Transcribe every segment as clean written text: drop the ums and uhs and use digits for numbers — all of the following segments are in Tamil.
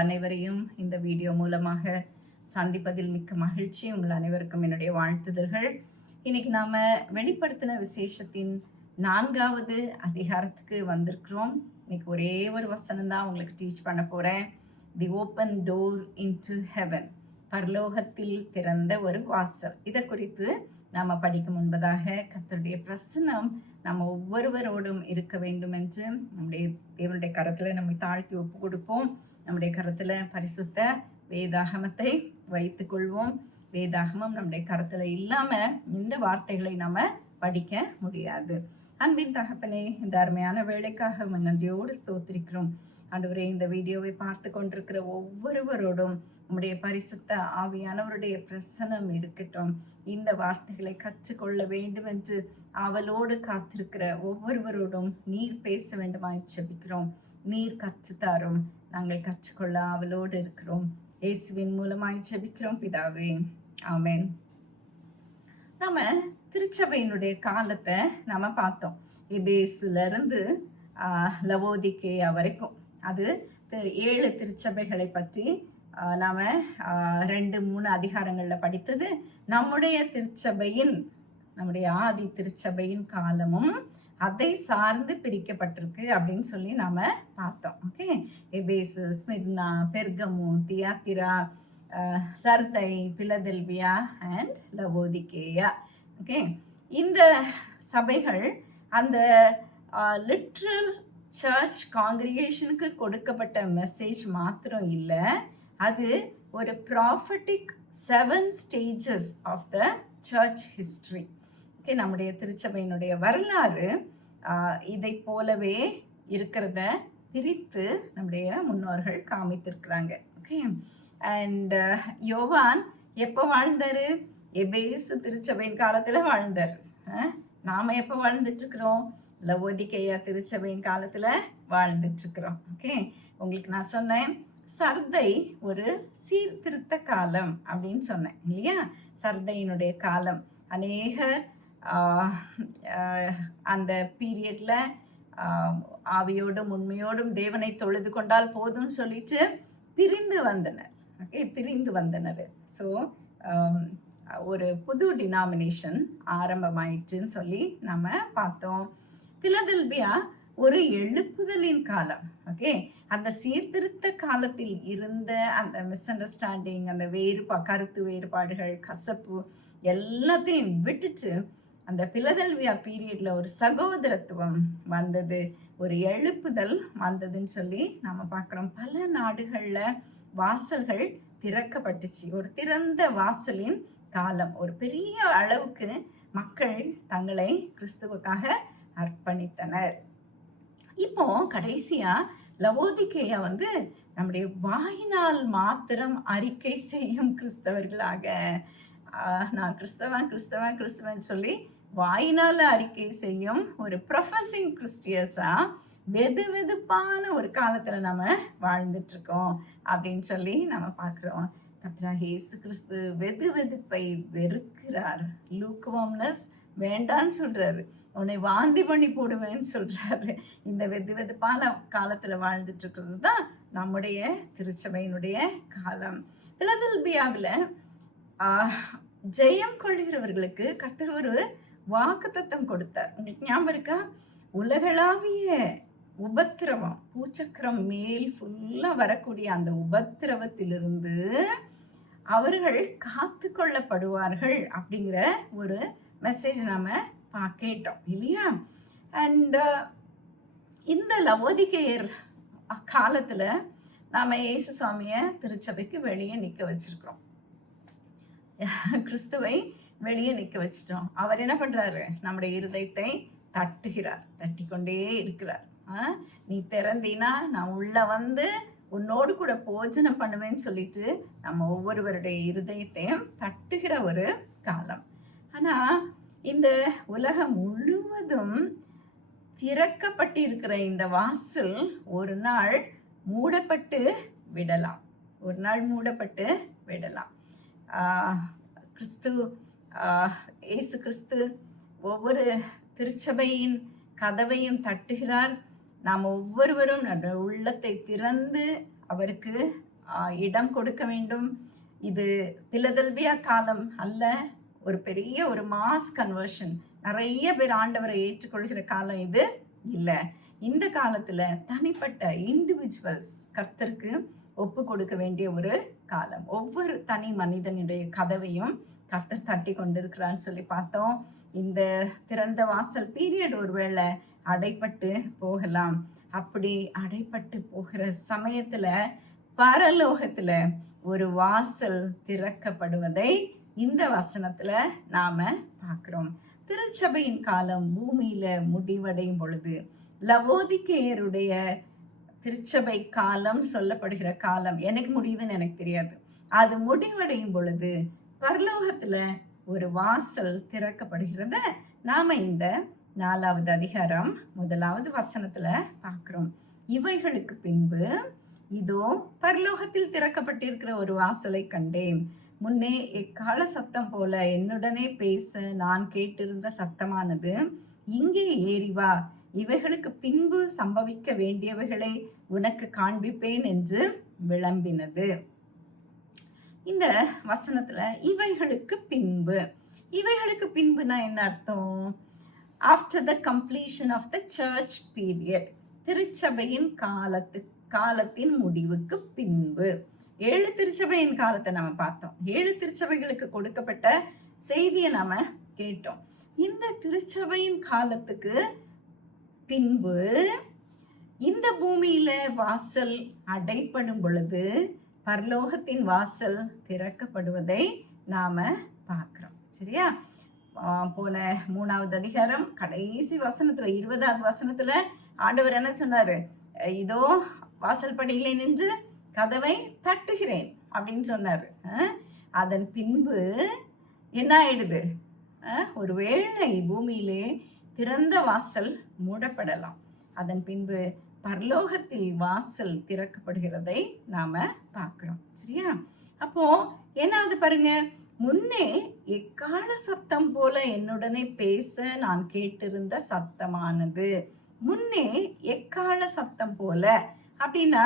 அனைவரையும் இந்த வீடியோ மூலமாக சந்திப்பதில் மிக்க மகிழ்ச்சி. உங்கள் அனைவருக்கும் என்னுடைய வாழ்த்துதல்கள். இன்னைக்கு நாம வெளிப்படுத்தின விசேஷத்தின் 4வது அதிகாரத்துக்கு வந்திருக்கிறோம். இன்னைக்கு ஒரே ஒரு வசனம் தான் உங்களுக்கு டீச் பண்ண போறேன். தி ஓப்பன் டோர் இன்டு ஹெவன், பரலோகத்தில் திறந்த ஒரு வாசல். இதை குறித்து நாம படிக்கும் முன்பதாக கர்த்தருடைய பிரசன்னம் நம்ம ஒவ்வொருவரோடும் இருக்க வேண்டும் என்று நம்முடைய தேவனுடைய கரத்துல நம்மை தாழ்த்தி ஒப்பு கொடுப்போம். நம்முடைய கரத்துல பரிசுத்த வேதாகமத்தை வைத்துக் கொள்வோம். வேதாகமம் நம்முடைய கரத்துல இல்லாம இந்த வார்த்தைகளை நாம படிக்க முடியாது. அன்பின் தகப்பனே, இந்த அருமையான வேலைக்காக நன்றியோடு ஸ்தோத்திரிக்கிறோம். ஆண்டவரே, இந்த வீடியோவை பார்த்து கொண்டிருக்கிற ஒவ்வொருவரோடும் உம்முடைய பரிசுத்த ஆவியானவருடைய பிரசன்னம் இருக்கட்டும். இந்த வார்த்தைகளை கற்றுக்கொள்ள வேண்டும் என்று அவளோடு காத்திருக்கிற ஒவ்வொருவரோடும் நீர் பேச வேண்டுமாய் ஜெபிக்கிறோம். நீர் கற்றுத்தாரும், நாங்கள் கற்றுக்கொள்ள அவளோடு இருக்கிறோம். இயேசுவின் மூலமாய் ஜெபிக்கிறோம் பிதாவே, ஆமென். நாம திருச்சபையினுடைய காலத்தை நாம பார்த்தோம். எபேசுல இருந்து லவோதிக்கேயா வரைக்கும். அது 7 திருச்சபைகளை பற்றி நாம 2-3 அதிகாரங்கள்ல படித்தது. நம்முடைய திருச்சபையின், நம்முடைய ஆதி திருச்சபையின் காலமும் அதை சார்ந்து பிரிக்கப்பட்டிருக்கு அப்படின்னு சொல்லி நாம பார்த்தோம். Okay, Ephesus, Smyrna, Pergamum, Thyatira, சர்தை, பிலதெல்பியா அண்ட் லவோதிக்கேயா. ஓகே, இந்த சபைகள் அந்த லிட்ரல் சர்ச் காங்கிரிகேஷனுக்கு கொடுக்கப்பட்ட மெசேஜ் மாத்திரம் இல்லை, அது ஒரு prophetic 7 stages of the church history. Okay, நம்முடைய திருச்சபையினுடைய வரலாறு இதை போலவே இருக்கிறத பிரித்து நம்முடைய முன்னோர்கள் காமித்திருக்கிறாங்க. ஓகே, அண்ட் யோவான் எப்போ வாழ்ந்தாரு? எபேசு திருச்சபையின் காலத்துல வாழ்ந்தார். நாம எப்போ வாழ்ந்துட்டு இருக்கிறோம்? லவோதிக்கேயா திருச்சபையின் காலத்துல வாழ்ந்துட்டு இருக்கிறோம். ஓகே, உங்களுக்கு நான் சொன்னேன் சர்தை ஒரு சீர்திருத்த காலம் அப்படின்னு சொன்னேன் இல்லையா? சர்தையினுடைய காலம். அநேகர் அந்த பீரியட்ல ஆவியோடும் உண்மையோடும் தேவனை தொழுது கொண்டால் போதும் சொல்லிட்டு பிரிந்து வந்தனர். ஓகே, பிரிந்து வந்தனர். ஸோ ஒரு புது டினாமினேஷன் ஆரம்பமாயிடுச்சுன்னு சொல்லி நம்ம பார்த்தோம். பிலதெல்பியா ஒரு எழுப்புதலின் காலம். ஓகே, அந்த சீர்திருத்த காலத்தில் இருந்த அந்த மிஸ் அண்டர்ஸ்டாண்டிங், அந்த கருத்து வேறுபாடுகள், கசப்பு எல்லாத்தையும் விட்டுட்டு அந்த பிலதெல்பியா பீரியட்ல ஒரு சகோதரத்துவம் வந்தது, ஒரு எழுப்புதல் வந்ததுன்னு சொல்லி நம்ம பார்க்குறோம். பல நாடுகள்ல வாசல்கள் திறக்கப்பட்டுச்சு. ஒரு திறந்த வாசலின் காலம். ஒரு பெரிய அளவுக்கு மக்கள் தங்களை கிறிஸ்துவுக்காக அர்ப்பணித்தனர். இப்போ கடைசியா லவோதிக்கேயா நம்முடைய வாயினால் மாத்திரம் அறிக்கை செய்யும் கிறிஸ்தவர்களாக, நான் கிறிஸ்தவன் சொல்லி வாயினால அறிக்கை செய்யும் ஒரு ப்ரொஃபஸிங் கிறிஸ்டியஸா வெதுவெதுப்பான ஒரு காலத்துல நம்ம வாழ்ந்துட்டு இருக்கோம் அப்படின்னு சொல்லி நம்ம பார்க்கிறோம். கர்த்தராகிய இயேசு கிறிஸ்து வெதுவெதுப்பை வெறுக்கிறார். லூக்வார்ம்னஸ் வேண்டான்னு சொல்றாரு. உன்னை வாந்தி பண்ணி போடுவேன்னு சொல்றாரு. இந்த வெதுவெதுப்பான காலத்துல வாழ்ந்துட்டு இருக்கிறது தான் நம்முடைய திருச்சபையினுடைய காலம். பிலதெல்பியாவில் ஜெயம் கொள்கிறவர்களுக்கு கர்த்தர் ஒரு வாக்குத்தத்தம் கொடுத்தார். உங்களுக்கு ஞாபகம் இருக்கா? உலகளாவிய உபத்திரவம், பூச்சக்கரம் மேல் ஃபுல்லா வரக்கூடிய அந்த உபத்திரவத்திலிருந்து அவர்கள் காத்து கொள்ளப்படுவார்கள் அப்படிங்கிற ஒரு மெசேஜ் நாம கேட்டோம் இல்லையா? அண்ட் இந்த லவோதிக்கேயர் காலத்துல நாம இயேசு சுவாமிய திருச்சபைக்கு வெளியே நிக்க வச்சிருக்கிறோம். கிறிஸ்துவை வெளியே நிக்க வச்சிட்டோம். அவர் என்ன பண்றாரு? நம்முடைய இருதயத்தை தட்டுகிறார், தட்டி கொண்டே இருக்கிறார். நீ திறந்தீனா நான் உள்ள உன்னோடு கூட போஜனம் பண்ணுவேன்னு சொல்லிட்டு நம்ம ஒவ்வொருவருடைய இருதயத்தையும் தட்டுகிற ஒரு காலம். ஆனா இந்த உலகம் முழுவதும் திறக்கப்பட்டு இருக்கிற இந்த வாசல் ஒரு நாள் மூடப்பட்டு விடலாம். இயேசு கிறிஸ்து ஒவ்வொரு திருச்சபையின் கதவையும் தட்டுகிறார். நாம் ஒவ்வொருவரும் உள்ளத்தை திறந்து அவருக்கு இடம் கொடுக்க வேண்டும். இது பிலதெல்பியா காலம் அல்ல, ஒரு பெரிய ஒரு மாஸ் கன்வர்ஷன், நிறைய பேர் ஆண்டவரை ஏற்றுக்கொள்கிற காலம் இது இல்லை. இந்த காலத்துல தனிப்பட்ட இண்டிவிஜுவல்ஸ் கர்த்தருக்கு ஒப்பு கொடுக்க வேண்டிய ஒரு காலம். ஒவ்வொரு தனி மனிதனுடைய கதவையும் கர்த்தர் தட்டி கொண்டிருக்கிறான்னு சொல்லி பார்த்தோம். இந்த திறந்த வாசல் பீரியட் ஒருவேளை அடைப்பட்டு போகலாம். அப்படி அடைப்பட்டு போகிற சமயத்துல பரலோகத்துல ஒரு வாசல் திறக்கப்படுவதை இந்த வசனத்துல நாம பார்க்கிறோம். திருச்சபையின் காலம் பூமியில முடிவடையும் பொழுது, லவோதிக்கேயருடைய திருச்சபை காலம் சொல்லப்படுகிற காலம் எனக்கு முடியுதுன்னு எனக்கு தெரியாது, அது முடிவடையும் பொழுது பரலோகத்துல ஒரு வாசல் திறக்கப்படுகிறத நாம இந்த 4வது அதிகாரம் 1வது வசனத்துல பார்க்கிறோம். இவைகளுக்கு பின்பு இதோ பரலோகத்தில் திறக்கப்பட்டிருக்கிற ஒரு வாசலை கண்டேன். முன்னே எக்கால சத்தம் போல என்னுடனே பேச நான் கேட்டிருந்த சத்தமானது, இங்கே ஏறி வா, இவைகளுக்கு பின்பு சம்பவிக்க வேண்டியவைகளை உனக்கு காண்பிப்பேன் என்று விளம்பினது. இந்த வசனத்துல இவைகளுக்கு பின்பு, இவைகளுக்கு பின்புனா என்ன அர்த்தம்? After the completion of the church period, திருச்சபையின் காலத்தின் முடிவுக்கு பின்பு. 7 திருச்சபையின் காலத்தை நம்ம பார்த்தோம். 7 திருச்சபைகளுக்கு கொடுக்கப்பட்ட செய்தியை நாம கேட்டோம். இந்த திருச்சபையின் காலத்துக்கு பின்பு இந்த பூமியில வாசல் அடைப்படும் பொழுது பரலோகத்தின் வாசல் திறக்கப்படுவதை நாம பார்க்கிறோம். சரியா? போன 3வது அதிகாரம் கடைசி வசனத்துல 20வது வசனத்துல ஆண்டவர் என்ன சொன்னாரு? இதோ வாசல் படியிலே நின்று கதவை தட்டுகிறேன் அப்படின்னு சொன்னாரு. அதன் பின்பு என்ன ஆயிடுது? ஒருவேளை பூமியிலே திறந்த வாசல் மூடப்படலாம். அதன் பின்பு பரலோகத்தில் வாசல் திறக்கப்படுகிறதை நாம பார்க்கிறோம். சரியா? அப்போ என்ன பாருங்க, முன்னே எக்கால சத்தம் போல என்னுடனே பேச நான் கேட்டிருந்த சத்தமானது. முன்னே எக்கால சத்தம் போல அப்படின்னா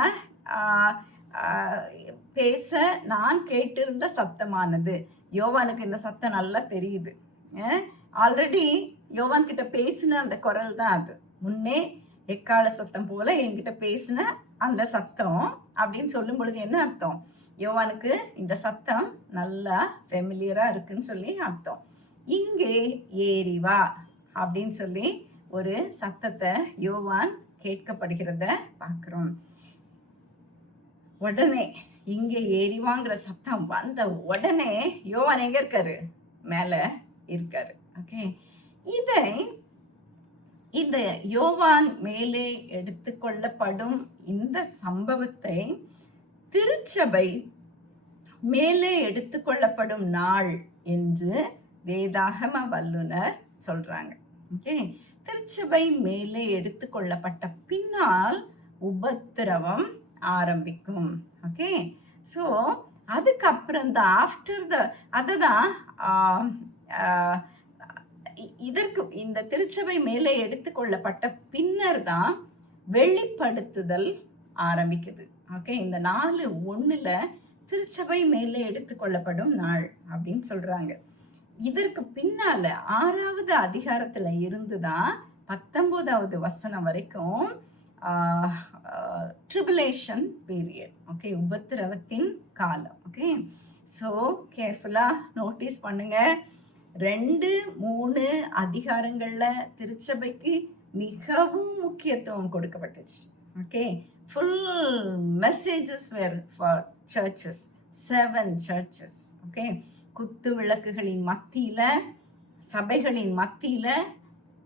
பேச நான் கேட்டிருந்த சத்தமானது. யோவானுக்கு இந்த சத்தம் நல்லா தெரியுது. ஆல்ரெடி யோவான் கிட்ட பேசின அந்த குரல் தான் அது. முன்னே எக்கால சத்தம் போல என்கிட்ட பேசின அந்த சத்தம் அப்படின்னு சொல்லும் பொழுது என்ன அர்த்தம்? யோவானுக்கு இந்த சத்தம் நல்லா ஃபெமிலியரா இருக்குன்னு சொல்லி அர்த்தம். இங்கே ஏறி வா அப்படின்னு சொல்லி ஒரு சத்தத்தை யோவான் கேட்கப்படுகிறத பார்க்கிறோம். உடனே இங்கே ஏறிவாங்கிற சத்தம் வந்த உடனே யோவான் எங்க இருக்காரு? மேல இருக்காரு. ஓகே, இதை இந்த யோவான் மேலே எடுத்துக்கொள்ளப்படும் இந்த சம்பவத்தை திருச்சபை மேலே எடுத்துக்கொள்ளப்படும் நாள் என்று வேதாகம வல்லுனர் சொல்றாங்க. ஓகே, திருச்சபை மேலே எடுத்துக்கொள்ளப்பட்ட பின்னால் உபத்திரவம் ஆரம்பிக்கும். ஓகே, ஸோ அதுக்கப்புறம் தான் ஆஃப்டர் த அதுதான் இதற்கு இந்த திருச்சபை மேலே எடுத்துக்கொள்ளப்பட்ட பின்னர் தான் வெளிப்படுத்துதல் ஆரம்பிக்குது. ஓகே, இந்த 4:1 திருச்சபை மேலே எடுத்துக்கொள்ளப்படும் நாள் அப்படின்னு சொல்றாங்க. இதற்கு பின்னால 6வது அதிகாரத்துல இருந்துதான் 19வது வசனம் வரைக்கும் ட்ரிபுலேஷன் பீரியட். ஓகே, உபத்திரவத்தின் காலம். ஓகே, ஸோ கேர்ஃபுல்லா நோட்டீஸ் பண்ணுங்க. 2-3 அதிகாரங்கள்ல திருச்சபைக்கு மிகவும் முக்கியத்துவம் கொடுக்கப்பட்டுச்சு. Okay, full messages were for churches, 7 churches. Okay, குத்து விளக்குகளின் மத்தியில, சபைகளின் மத்தியில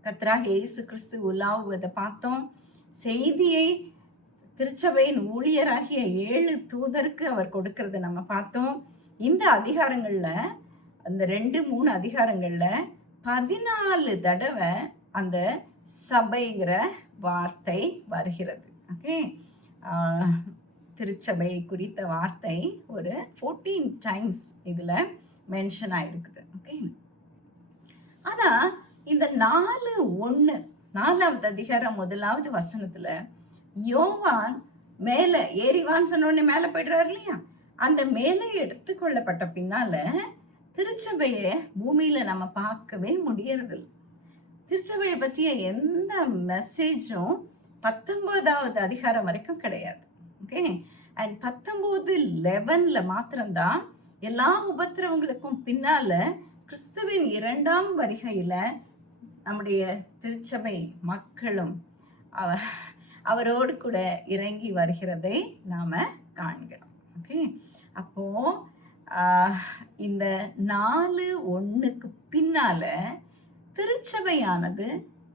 கர்த்தராகிய இயேசு கிறிஸ்து உலாவுவதை பார்த்தோம். செய்தியை திருச்சபையின் ஊழியராகிய 7 தூதருக்கு அவர் கொடுக்கறத நம்ம பார்த்தோம். இந்த அதிகாரங்கள்ல, அந்த 2-3 அதிகாரங்கள்ல 14 தடவை அந்த சபைங்கிற வார்த்தை வருகிறது. ஓகே, திருச்சபை குறித்த வார்த்தை ஒரு 14 times இதுல மென்ஷன் ஆயிருக்குது. ஓகே, ஆனா இந்த 4:1 4வது அதிகாரம் 1வது வசனத்துல யோவான் மேலே ஏறிவான்னு சொன்ன உடனே மேலே போய்டுறாரு இல்லையா? அந்த மேலே எடுத்துக்கொள்ளப்பட்ட பின்னால திருச்சபையை பூமியில நம்ம பார்க்கவே முடியறதில்லை. திருச்சபையை பற்றிய எந்த மெசேஜும் 19வது அதிகாரம் வரைக்கும் கிடையாது. ஓகே, அண்ட் 19:11 மாத்திரம்தான் எல்லா உபத்திரவங்களுக்கும் பின்னால கிறிஸ்துவின் 2ஆம் வருகையில நம்முடைய திருச்சபை மக்களும் அவரோடு கூட இறங்கி வருகிறதை நாம காண்கிறோம். ஓகே, அப்போ இந்த 4:1 பின்னால திருச்சபையானது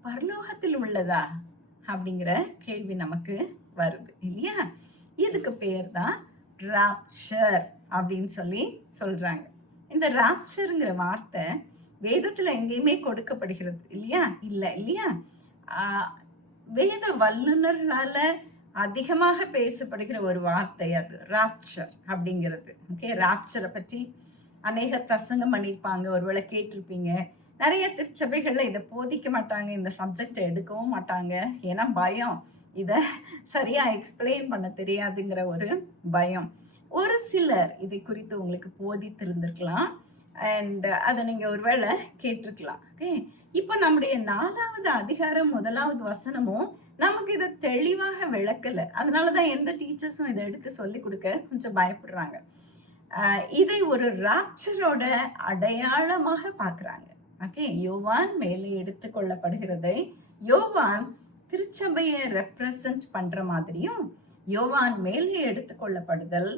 பரலோகத்தில் உள்ளதா அப்படிங்கிற கேள்வி நமக்கு வருது இல்லையா? இதுக்கு பேர் தான் ராப்சர் அப்படின்னு சொல்றாங்க. இந்த ராப்சருங்கிற வார்த்தை வேதத்துல எங்கேயுமே கொடுக்கப்படுகிறது இல்லையா? இல்லையா? வேத வல்லுநர்களால அதிகமாக பேசப்படுகிற ஒரு வார்த்தை அது ராப்சர் அப்படிங்கிறது. ஓகே, ராப்சரை பற்றி அநேக பிரசங்கம் பண்ணியிருப்பாங்க, ஒருவேளை கேட்டிருப்பீங்க. நிறைய திருச்சபைகளில் இதை போதிக்க மாட்டாங்க, இந்த சப்ஜெக்டை எடுக்கவும் மாட்டாங்க. ஏன்னா பயம், இதை சரியாக எக்ஸ்பிளைன் பண்ண தெரியாதுங்கிற ஒரு பயம். ஒரு சிலர் இதை குறித்து உங்களுக்கு போதித்திருந்திருக்கலாம், அண்ட் அதை நீங்கள் ஒருவேளை கேட்டிருக்கலாம். ஓகே, இப்போ நம்முடைய 4வது அதிகாரம் 1வது வசனமும் நமக்கு இதை தெளிவாக விளக்கலை. அதனால தான் எந்த டீச்சர்ஸும் இதை எடுத்து சொல்லி கொடுக்க கொஞ்சம் பயப்படுறாங்க. இதை ஒரு ராப்சரோட அடையாளமாக பார்க்குறாங்க. ஓகே, யோவான் மேலே எடுத்துக்கொள்ளப்படுகிறதை யோவான் திருச்சபையை ரெப்ரசன்ட் பண்ணுற மாதிரியும், யோவான் மேலே எடுத்துக்கொள்ளப்படுதல்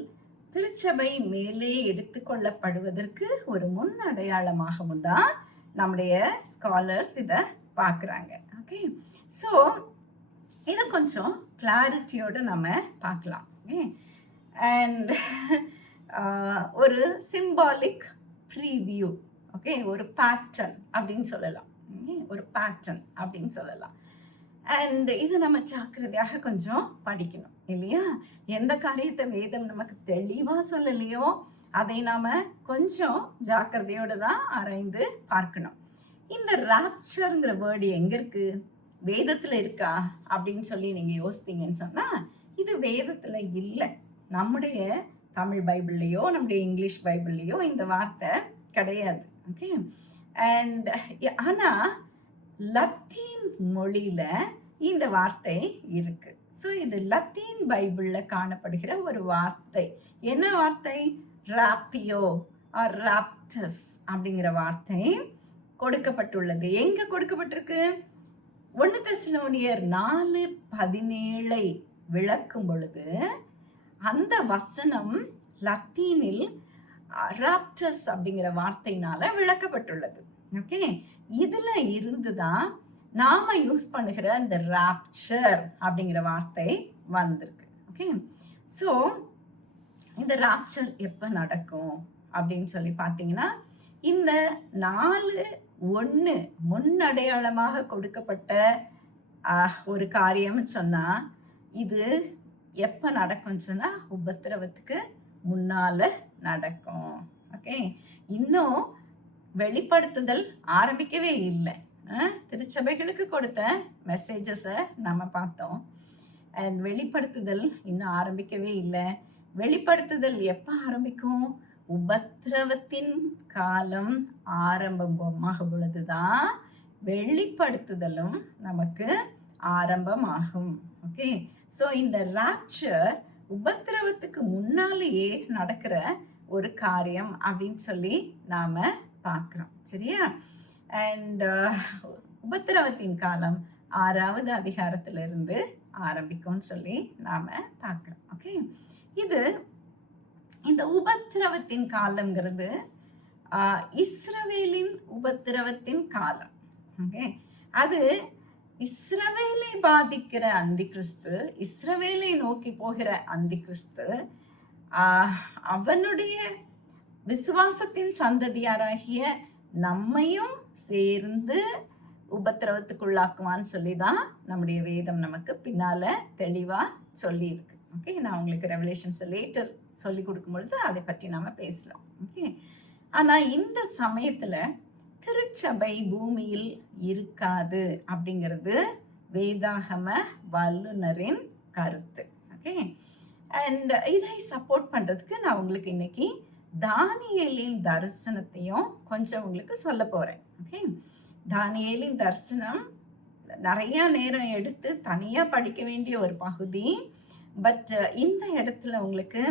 திருச்சபை மேலே எடுத்துக்கொள்ளப்படுவதற்கு ஒரு முன் அடையாளமாகவும் தான் நம்முடைய ஸ்காலர்ஸ் இதை பார்க்குறாங்க. ஓகே, ஸோ இதை கொஞ்சம் கிளாரிட்டியோடு நம்ம பார்க்கலாம். ஓகே, அண்ட் ஒரு சிம்பாலிக் ப்ரீவியூ, ஓகே, ஒரு பேட்டர்ன் அப்படின்னு சொல்லலாம். ஒரு பேட்டர்ன் அப்படின்னு சொல்லலாம். அண்ட் இது நம்ம ஜாக்கிரதையாக கொஞ்சம் படிக்கணும் இல்லையா? எந்த காரியத்தை வேதம் நமக்கு தெளிவாக சொல்லலையோ அதை நாம் கொஞ்சம் ஜாக்கிரதையோடு தான் ஆராய்ந்து பார்க்கணும். இந்த ராப்சருங்கிற வேர்டு எங்கே இருக்குது? வேதத்தில் இருக்கா அப்படின்னு சொல்லி நீங்கள் யோசித்தீங்கன்னு சொன்னால் இது வேதத்தில் இல்லை. நம்முடைய தமிழ் பைபிள்லேயோ நம்முடைய இங்கிலீஷ் பைபிள்லேயோ இந்த வார்த்தை கிடையாது. ஓகே, அண்ட் ஆனால் லத்தீன் மொழியில் இந்த வார்த்தை இருக்கு. ஸோ இது லத்தீன் பைபிளில் காணப்படுகிற ஒரு வார்த்தை. என்ன வார்த்தை? ராப்பியோ ஆர் ராப்டஸ் அப்படிங்கிற வார்த்தை கொடுக்கப்பட்டுள்ளது. எங்கே கொடுக்கப்பட்டிருக்கு? 1 தெசலோனியர் 4:17 விளக்கும் பொழுது அந்த வசனம் லத்தீனில் ராப்டஸ் அப்படிங்கிற வார்த்தையினால விளக்கப்பட்டுள்ளது. ஓகே, இதுல இருந்து தான் நாம யூஸ் பண்ணுகிற இந்த ராப்சர் அப்படிங்கிற வார்த்தை வந்திருக்கு. ஓகே, ஸோ இந்த ராப்சர் எப்போ நடக்கும் அப்படின்னு சொல்லி பார்த்தீங்கன்னா, இந்த 4:1 முன்னடையாளமாக கொடுக்கப்பட்ட ஒரு காரியம்னு சொன்னால் இது எப்போ நடக்கும்னு சொன்னால் உபத்திரவத்துக்கு முன்னால் நடக்கும். ஓகே, இன்னும் வெளிப்படுத்துதல் ஆரம்பிக்கவே இல்லை. திருச்சபைகளுக்கு கொடுத்த மெசேஜஸை நம்ம பார்த்தோம். அண்ட் வெளிப்படுத்துதல் இன்னும் ஆரம்பிக்கவே இல்லை. வெளிப்படுத்துதல் எப்போ ஆரம்பிக்கும்? உபத்திரவத்தின் காலம் ஆரம்பமாக பொழுதுதான் வெளிப்படுத்துதலும் நமக்கு ஆரம்பமாகும். ஓகே, ஸோ இந்த ராப்சர் உபத்திரவத்துக்கு முன்னாலேயே நடக்கிற ஒரு காரியம் அப்படின்னு சொல்லி நாம் பார்க்குறோம். சரியா? அண்ட் உபத்திரவத்தின் காலம் 6வது அதிகாரத்திலிருந்து ஆரம்பிக்கும்னு சொல்லி நாம் பார்க்குறோம். ஓகே, இது இந்த உபத்திரவத்தின் காலம்ங்கிறது இஸ்ரவேலின் உபத்திரவத்தின் காலம். ஓகே, அது இஸ்ரவேலை பாதிக்கிற அந்தி கிறிஸ்து, இஸ்ரவேலை நோக்கி போகிற அந்தி கிறிஸ்து அவனுடைய விசுவாசத்தின் சந்ததியாராகிய நம்மையும் சேர்ந்து உபத்திரவத்துக்குள்ளாக்குவான்னு சொல்லி தான் நம்முடைய வேதம் நமக்கு பின்னால தெளிவா சொல்லியிருக்கு. ஓகே, நான் உங்களுக்கு ரெவலேஷன்ஸ் லேட்டர் சொல்லி கொடுக்கும் பொழுது அதை பற்றி நாம பேசலாம். ஓகே, ஆனா இந்த சமயத்துல திருச்சபை பூமியில் இருக்காது அப்படிங்கிறது வேதாகம வல்லுனரின் கருத்து. ஓகே. அண்ட் இதை சப்போர்ட் பண்ணுறதுக்கு நான் உங்களுக்கு இன்னைக்கு தானியேலின் தரிசனத்தையும் கொஞ்சம் உங்களுக்கு சொல்ல போகிறேன். ஓகே. தானியேலின் தரிசனம் நிறையா நேரம் எடுத்து தனியாக படிக்க வேண்டிய ஒரு பகுதி. பட் இந்த இடத்துல உங்களுக்கு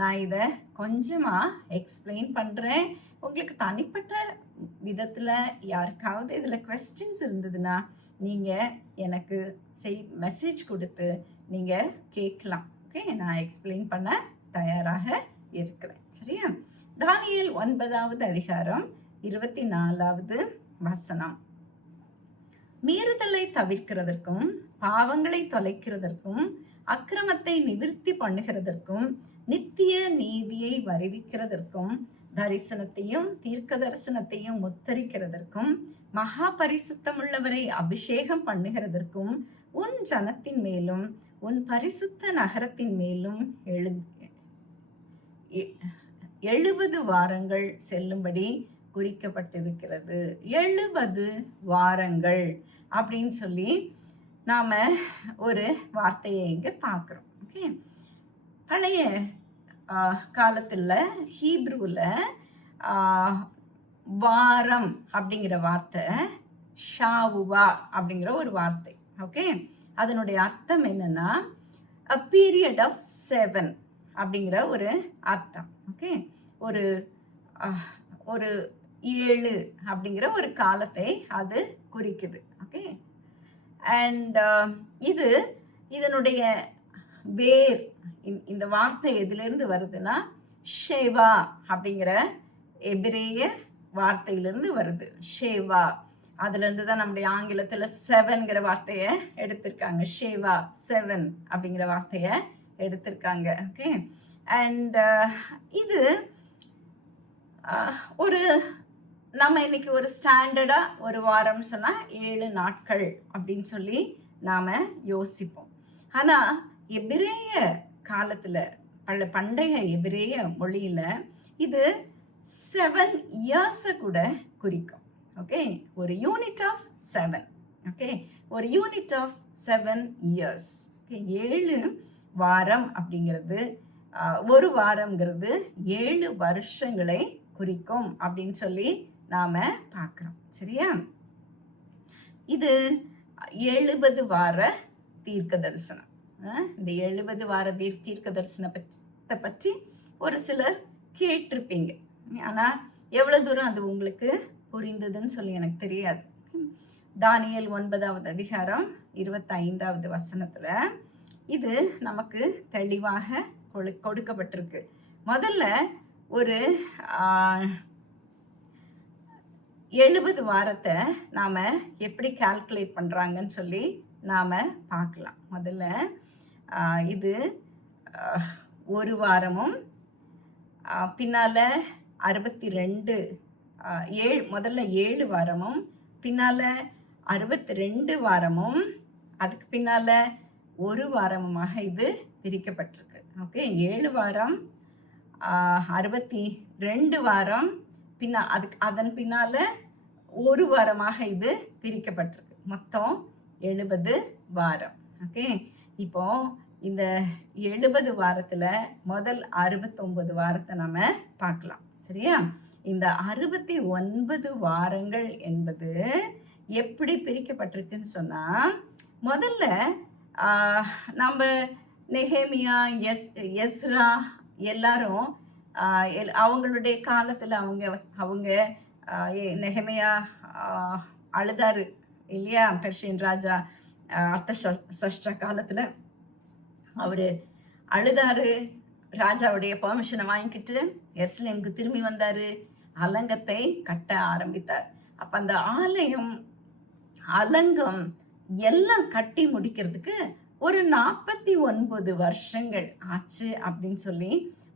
நான் இதை கொஞ்சமாக எக்ஸ்பிளைன் பண்ணுறேன். உங்களுக்கு தனிப்பட்ட விதத்தில் யாருக்காவது இதில் கொஸ்டின்ஸ் இருந்ததுன்னா நீங்கள் எனக்கு மெசேஜ் கொடுத்து நீங்கள் கேட்கலாம். ஓகே, நான் எக்ஸ்பிளைன் பண்ண தயாராக இருக்கிறேன். சரியா? தானியேல் 9வது அதிகாரம் 24வது வசனம். மீறுதலை தவிர்க்கிறதற்கும் பாவங்களை தொலைக்கிறதற்கும் அக்கிரமத்தை நிவிர்த்தி பண்ணுகிறதற்கும் நித்திய நீதியை வருவிக்கிறதற்கும் தரிசனத்தையும் தீர்க்க தரிசனத்தையும் முத்தரிக்கிறதற்கும் மகா பரிசுத்தமுள்ளவரை அபிஷேகம் பண்ணுகிறதற்கும் உன் ஜனத்தின் மேலும் உன் பரிசுத்த நகரத்தின் மேலும் 70 வாரங்கள் செல்லும்படி குறிக்கப்பட்டிருக்கிறது. 70 வாரங்கள் அப்படின்னு சொல்லி நாம் ஒரு வார்த்தையை இங்கே பார்க்குறோம். ஓகே. பழைய காலத்தில் ஹீப்ரூவில் வாரம் அப்படிங்கிற வார்த்தை ஷாவுவா அப்படிங்கிற ஒரு வார்த்தை. ஓகே. அதனுடைய அர்த்தம் என்னன்னா a period of 7 அப்படிங்கிற ஒரு அர்த்தம். ஓகே. ஒரு 7 அப்படிங்கிற ஒரு காலத்தை அது குறிக்குது. ஓகே. அண்ட் இதனுடைய வேர் இந்த வார்த்தை எதிலிருந்து வருதுன்னா ஷேவா அப்படிங்கிற எபிரேய வார்த்தையிலிருந்து வருது. ஷேவா, அதுலேருந்து தான் நம்முடைய ஆங்கிலத்தில் 7ங்கிற வார்த்தையை எடுத்திருக்காங்க. ஷேவா 7 அப்படிங்கிற வார்த்தையை எடுத்திருக்காங்க. ஓகே. அண்ட் இது ஒரு நம்ம இன்னைக்கு ஒரு ஸ்டாண்டர்டாக ஒரு வாரம் சொன்னால் 7 நாட்கள் அப்படின்னு சொல்லி நாம் யோசிப்போம். ஆனால் எபிரேய காலத்தில் பண்டைய எபிரேய மொழியில் இது 7 இயர்ஸை கூட குறிக்கும். ஓகே. ஒரு யூனிட் ஆஃப் 7. ஓகே. ஒரு யூனிட் ஆஃப் 7 இயர்ஸ். ஓகே. 7 வாரம் அப்படிங்கிறது ஒரு வாரம்ங்கிறது 7 வருஷங்களை குறிக்கும் அப்படின்னு சொல்லி நாம் பார்க்குறோம். சரியா? இது 70 வார தீர்க்க தரிசனம். இந்த 70 வார தீர்க்க தரிசனத்தை பற்றி ஒரு சிலர் கேட்டிருப்பீங்க. ஆனால் எவ்வளோ தூரம் அது உங்களுக்கு புரிந்ததுன்னு சொல்லி எனக்கு தெரியாது. தானியேல் 9வது அதிகாரம் 25வது வசனத்தில் இது நமக்கு தெளிவாக கொடுக்கப்பட்டிருக்கு. முதல்ல ஒரு 70 வாரத்தை நாம் எப்படி கால்குலேட் பண்ணுறாங்கன்னு சொல்லி நாம் பார்க்கலாம். முதல்ல இது ஒரு வாரமும் பின்னால் 62 முதல்ல 7 வாரமும் பின்னால் 62 வாரமும் அதுக்கு பின்னால் ஒரு வாரமுமாக இது பிரிக்கப்பட்டிருக்கு. ஓகே. 7 வாரம் 62 வாரம் அதன் பின்னால் ஒரு வாரமாக இது பிரிக்கப்பட்டிருக்கு. மொத்தம் 70 வாரம். ஓகே. இப்போ இந்த 70 வாரத்தில் முதல் 69 வாரத்தை நம்ம பார்க்கலாம். சரியா? இந்த 69 வாரங்கள் என்பது எப்படி பிரிக்கப்பட்டிருக்குன்னு சொன்னால், முதல்ல நம்ம நெகேமியா, எஸ்ரா எல்லாரும் அவங்களுடைய காலத்தில் அவங்க நெகேமியா அழுதாரு இல்லையா? பெர்ஷியன் ராஜா அர்த்தசஷ்டா காலத்தில் அவர் அழுதாரு. ராஜாவுடைய பெர்மிஷனை வாங்கிக்கிட்டு எருசலேமுக்கு திரும்பி வந்தார். அலங்கத்தை கட்ட ஆரம்பித்தார். அப்போ அந்த அலங்கம் எல்லாம் கட்டி முடிக்கிறதுக்கு ஒரு 49 வருஷங்கள் ஆச்சு அப்படின்னு சொல்லி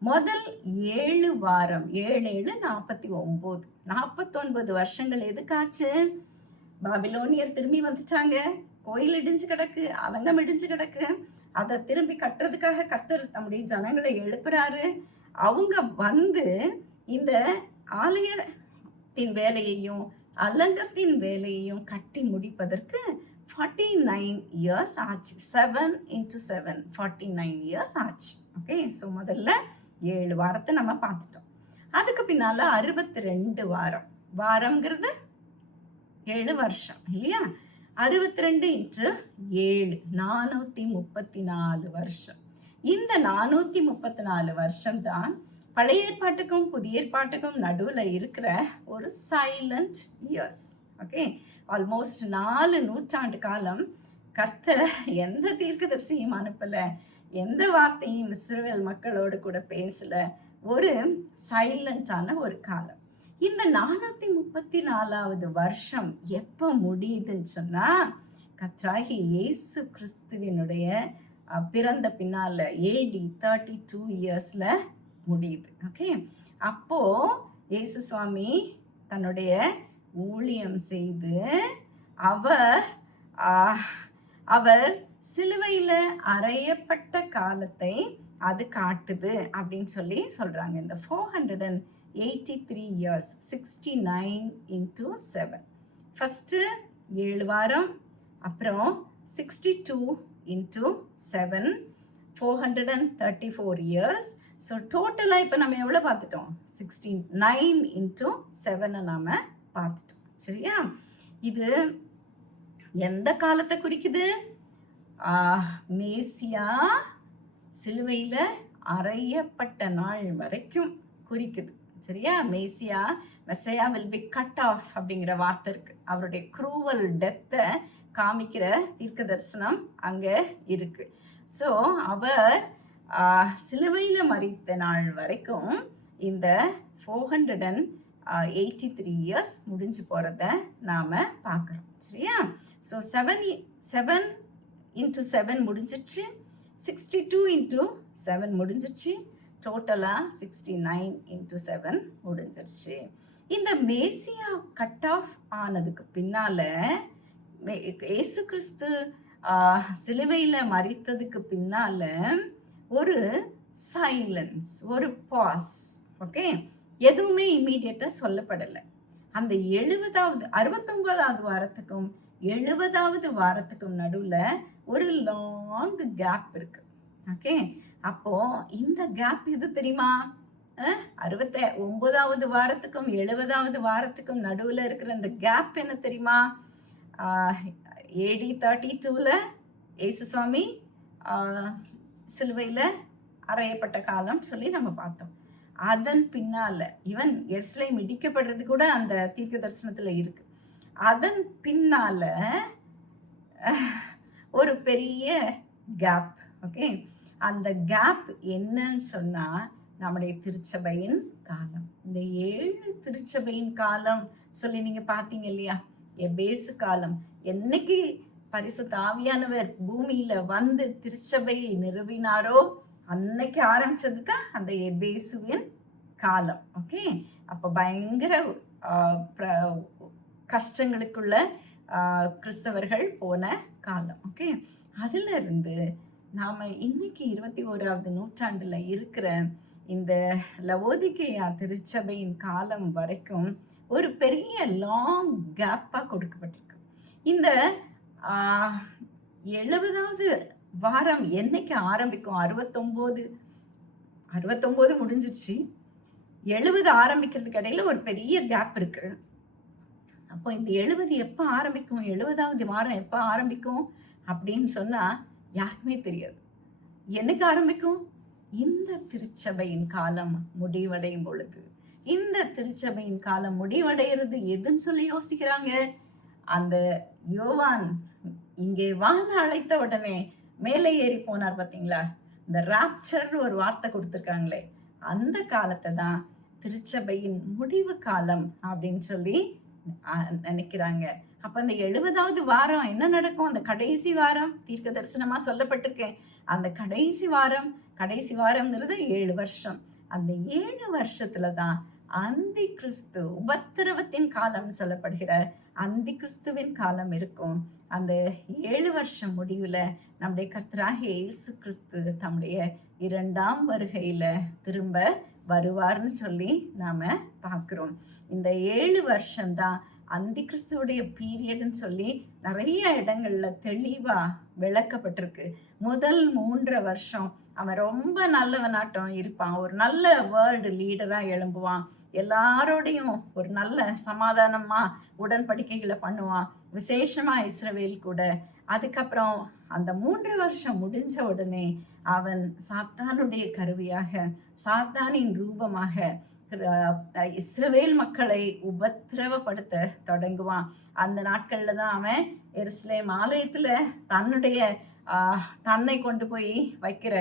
முதல் 7 வாரம் 7 7 49 49 வருஷங்கள் எதுக்காச்சு? பாபிலோனியர் திரும்பி வந்துட்டாங்க. கோயில் இடிஞ்சு கிடக்கு, அலங்கம் இடிஞ்சு கிடக்கு. அதை திரும்பி கட்டுறதுக்காக கர்த்தர் தம்முடைய ஜனங்களை எழுப்புறாரு. அவங்க வந்து இந்த ஆலயத்தின் வேலையையும் அலங்கத்தின் வேலையையும் கட்டி முடிப்பதற்கு 49 இயர்ஸ் ஆச்சு. 7 into 7 49 இயர்ஸ் ஆச்சு. ஓகே, ஸோ முதல்ல 7 வாரத்தை நம்ம பார்த்துட்டோம். அதுக்கு பின்னால 62 வாரம். வாரம்ங்கிறது 7 வருஷம் இல்லையா? 62 into 7 434 வருஷம். இந்த 434 வருஷம் தான் பழைய ஏற்பாட்டுக்கும் புதிய ஏற்பாட்டுக்கும் நடுவில் இருக்கிற ஒரு சைலண்ட் இயர்ஸ். ஓகே, ஆல்மோஸ்ட் 4 நூற்றாண்டு காலம் கர்த்தர் எந்த தீர்க்கதரிசியும் அனுப்பல, எந்த வார்த்தையும் இஸ்ரவேல் மக்களோடு கூட பேசல. ஒரு சைலண்டான ஒரு காலம். இந்த 434வது வருஷம் எப்போ முடியுதுன்னு சொன்னா, கர்த்தராகிய இயேசு கிறிஸ்துவினுடைய பிறந்த பின்னால AD 32 இயர்ஸ்ல முடியுது. ஓகே, அப்போ இயேசு சுவாமி தன்னுடைய ஊழியம் செய்து அவர் சிலுவையில் அறையப்பட்ட காலத்தை அது காட்டுது அப்படின்னு சொல்லி சொல்றாங்க. இந்த 483 இயர்ஸ் 69 into 7. ஃபஸ்ட்டு 7 வாரம், அப்புறம் 62 into 7 434 இயர்ஸ். ஸோ டோட்டலாக இப்போ நம்ம எவ்வளோ பார்த்துட்டோம்? 69 into 7 நாம் பார்த்துட்டோம். சரியா? இது எந்த காலத்தை குறிக்குது? மேசியா சிலுவையில் அறையப்பட்ட நாள் வரைக்கும் குறிக்குது. சரியா? மெசையா வில் பி கட் ஆஃப் அப்படிங்கிற வார்த்தை இருக்கு. அவருடைய க்ரூவல் டெத்தை காமிக்கிற தீர்க்க தரிசனம் அங்கே இருக்கு. ஸோ அவர் சிலுவையில் மரித்த நாள் வரைக்கும் இந்த 483 இயர்ஸ் முடிஞ்சு போகிறத நாம் பார்க்குறோம். சரியா? ஸோ 7 into 7 முடிஞ்சிச்சு, 62 into 7 முடிஞ்சிச்சு, டோட்டலாக 69 into 7 முடிஞ்சிருச்சு. இந்த மேசியா கட் ஆஃப் ஆனதுக்கு பின்னால் இயேசு கிறிஸ்து சிலுவையில் மரித்ததுக்கு பின்னால் ஒரு சைலன்ஸ், ஒரு பாஸ். ஓகே, எதுவுமே இம்மீடியட்டாக சொல்லப்படலை. அந்த 69வது வாரத்துக்கும் 70வது வாரத்துக்கும் நடுவில் ஒரு லாங் கேப் இருக்கு. ஓகே, அப்போ இந்த கேப் எது தெரியுமா? 69வது வாரத்துக்கும் 70வது வாரத்துக்கும் நடுவில் இருக்கிற அந்த கேப் என்ன தெரியுமா? AD 32ல் இயேசு சுவாமி சிலுவையில் அறையப்பட்ட காலம் சொல்லி நம்ம பார்த்தோம். அதன் பின்னால் ஈவன் எருசலேம் இடிக்கப்படுறது கூட அந்த தீர்க்க தரிசனத்தில் இருக்கு. அதன் பின்னால் ஒரு பெரிய கேப். ஓகே, அந்த கேப் என்னன்னு சொன்னால் நம்முடைய திருச்சபையின் காலம். இந்த 7 திருச்சபையின் காலம் சொல்லி நீங்கள் பார்த்தீங்க இல்லையா? எபேசு காலம். என்னைக்கு பரிசுத்த ஆவியானவர் பூமியில் வந்து திருச்சபையை நிறுவினாரோ அன்னைக்கு ஆரம்பிச்சது தான் அந்த எபேசுவின் காலம். ஓகே, அப்போ பயங்கர கஷ்டங்களுக்குள்ள கிறிஸ்தவர்கள் போன காலம். ஓகே, அதில் இருந்து நாம் இன்னைக்கு 21வது நூற்றாண்டில் இருக்கிற இந்த லவோதிகேயா திருச்சபையின் காலம் வரைக்கும் ஒரு பெரிய லாங் கேப்பாக கொடுக்கப்பட்டிருக்கு. இந்த 70வது வாரம் என்னைக்கு ஆரம்பிக்கும்? 69 முடிஞ்சிருச்சு, 70 ஆரம்பிக்கிறதுக்கு இடையில ஒரு பெரிய கேப் இருக்கு. அப்போ இந்த 70 எப்போ ஆரம்பிக்கும், 70வது வாரம் எப்போ ஆரம்பிக்கும் அப்படின்னு சொன்னால் யாருக்குமே தெரியாது. என்னைக்கு ஆரம்பிக்கும்? இந்த திருச்சபையின் காலம் முடிவடையும் பொழுது. இந்த திருச்சபையின் காலம் முடிவடைகிறது எதுன்னு சொல்லி யோசிக்கிறாங்க. அந்த யோவான் இங்கே வான அழைத்த உடனே மேலே ஏறி போனார் பார்த்தீங்களா? இந்த ராப்சர்னு ஒரு வார்த்தை கொடுத்துருக்காங்களே, அந்த காலத்தை தான் திருச்சபையின் முடிவு காலம் அப்படின்னு சொல்லி நினைக்கிறாங்க. அப்போ அந்த 70வது வாரம் என்ன நடக்கும்? அந்த கடைசி வாரம் தீர்க்க தரிசனமாக சொல்லப்பட்டிருக்கேன். அந்த கடைசி வாரம்ங்கிறது 7 வருஷம். அந்த 7 வருஷத்துல தான் அந்தி கிறிஸ்து உபத்திரவத்தின் காலம் சொல்லப்படுகிற அந்தி கிறிஸ்துவின் காலம் இருக்கும். அந்த 7 வருஷம் முடிவுல நம்முடைய கர்த்தராகிய இயேசு கிறிஸ்து தம்முடைய 2ஆம் வருகையில திரும்ப வருவார்னு சொல்லி நாம பார்க்கிறோம். இந்த 7 வருஷம்தான் அந்தி கிறிஸ்துவுடைய பீரியட்னு சொல்லி நிறைய இடங்கள்ல தெளிவா விளக்கப்பட்டிருக்கு. முதல் 3 வருஷம் அவன் ரொம்ப நல்லவனாட்டம் இருப்பான், ஒரு நல்ல வேர்ல்டு லீடரா எழும்புவான், எல்லாரோடையும் ஒரு நல்ல சமாதானமா உடன்படிக்கைகளை பண்ணுவான், விசேஷமா இஸ்ரவேல் கூட. அதுக்கப்புறம் அந்த 3 வருஷம் முடிஞ்ச உடனே அவன் சாத்தானுடைய கருவியாக, சாத்தானின் ரூபமாக இஸ்ரவேல் மக்களை உபத்திரவப்படுத்த தொடங்குவான். அந்த நாட்கள்ல தான் அவன் எருசலேம் ஆலயத்துல தன்னை கொண்டு போய் வைக்கிற,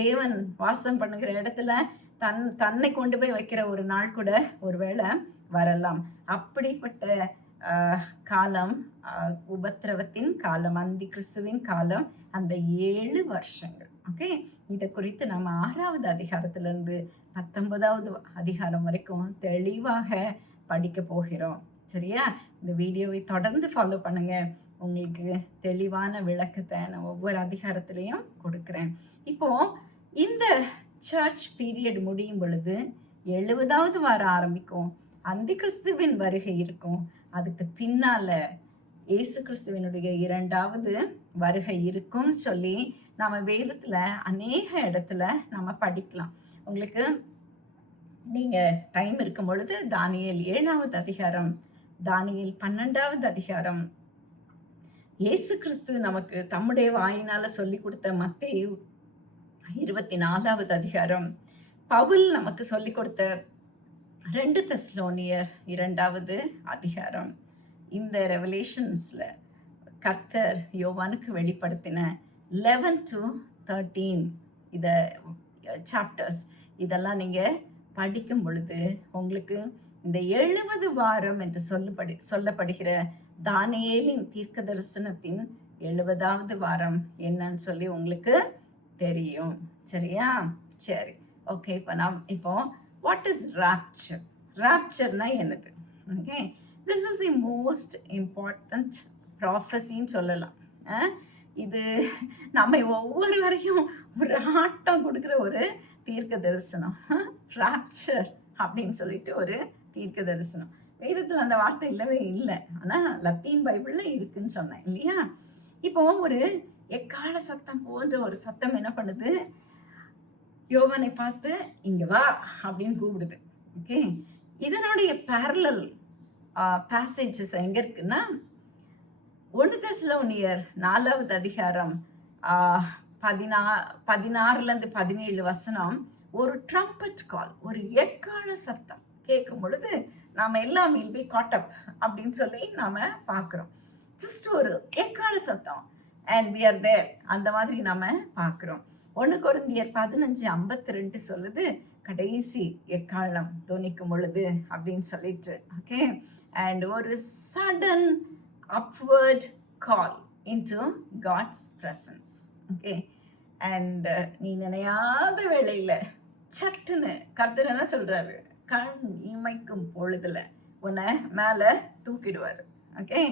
தேவன் வாசம் பண்ணுகிற இடத்துல தன்னை கொண்டு போய் வைக்கிற ஒரு நாள் கூட ஒருவேளை வரலாம். அப்படிப்பட்ட காலம், உபத்திரவத்தின் காலம், அந்தி கிறிஸ்துவின் காலம், அந்த 7 வருஷங்கள். ஓகே, இதை குறித்து நம்ம 6வது அதிகாரத்திலிருந்து 19வது அதிகாரம் வரைக்கும் தெளிவாக படிக்க போகிறோம். சரியா? இந்த வீடியோவை தொடர்ந்து ஃபாலோ பண்ணுங்க. உங்களுக்கு தெளிவான விளக்கத்தை நான் ஒவ்வொரு அதிகாரத்திலையும் கொடுக்குறேன். இப்போ இந்த சர்ச் பீரியட் முடியும் பொழுது 70வது வாரம் ஆரம்பிக்கும், அந்தி கிறிஸ்துவின் வருகை இருக்கும். அதுக்கு பின்னால இயேசு கிறிஸ்துவனுடைய 2வது வருகை இருக்கும் சொல்லி நம்ம வேதத்துல அநேக இடத்துல நம்ம படிக்கலாம். உங்களுக்கு நீங்க டைம் இருக்கும் பொழுது தானியேல் 7வது அதிகாரம், தானியேல் 12வது அதிகாரம், இயேசு கிறிஸ்து நமக்கு தம்முடைய வாயினால சொல்லி கொடுத்த மத்தேயு 24வது அதிகாரம், பவுல் நமக்கு சொல்லி கொடுத்த 2 தெசலோனியர் 2வது அதிகாரம், இந்த ரெவலேஷன்ஸ்ல கர்த்தர் யோவானுக்கு வெளிப்படுத்தின 11 to 13 இத சாப்டர்ஸ், இதெல்லாம் நீங்க படிக்கும் பொழுது உங்களுக்கு இந்த 70 வாரம் என்று சொல்லப்படுகிற தானியேலின் தீர்க்க தரிசனத்தின் 70வது வாரம் என்னன்னு சொல்லி உங்களுக்கு தெரியும். சரியா? சரி, ஓகே. இப்போ வாட் இஸ் ராப்சர்? ராப்சர்னா என்னது? Okay, this is the most important ப்ராஃபஸின்னு சொல்லலாம். இது நம்ம ஒவ்வொருவரையும் ஒரு ஆட்டம் கொடுக்குற ஒரு தீர்க்க தரிசனம். ராப்சர் அப்படின்னு சொல்லிட்டு ஒரு தீர்க்க தரிசனம். வேதத்தில் அந்த வார்த்தை இல்லவே இல்லை, ஆனால் லத்தீன் பைபிள்ல இருக்குன்னு சொன்னேன் இல்லையா? இப்போ ஒரு எக்கால சத்தம் போன்ற ஒரு சத்தம் என்ன பண்ணுது, யோவானை பார்த்து இங்க வா அப்படின்னு கூப்பிடுது. ஓகே, இதனுடைய பேரலல் பேசேஜஸ் எங்க இருக்குன்னா 1 தெசலோனியர் 4வது அதிகாரம் 16லேருந்து 17 வசனம், ஒரு ட்ரம்பட் கால், ஒரு எக்கால சத்தம் கேட்கும் பொழுது நாம எல்லாம் வில் பி காட் அப் அப்படின்னு சொல்லி நாம பார்க்குறோம். ஜஸ்ட் ஒரு எக்கால சத்தம் அண்ட் வி ஆர் தேர், அந்த மாதிரி நாம பார்க்குறோம். 1 கொரிந்தியர் 15:52 சொல்லுது, கடைசி எக்காலம் தொனிக்கும் பொழுது அப்படின்னு சொல்லிட்டு. ஓகே, அண்ட் ஒரு sudden upward call into God's presence. Okay, and நீ நினையாத வேளையில சட்டுன்னு கர்த்தர் என்ன சொல்றாரு, கண் இமைக்கும் பொழுதுல உன்னை மேல தூக்கிடுவாரு. ஓகே,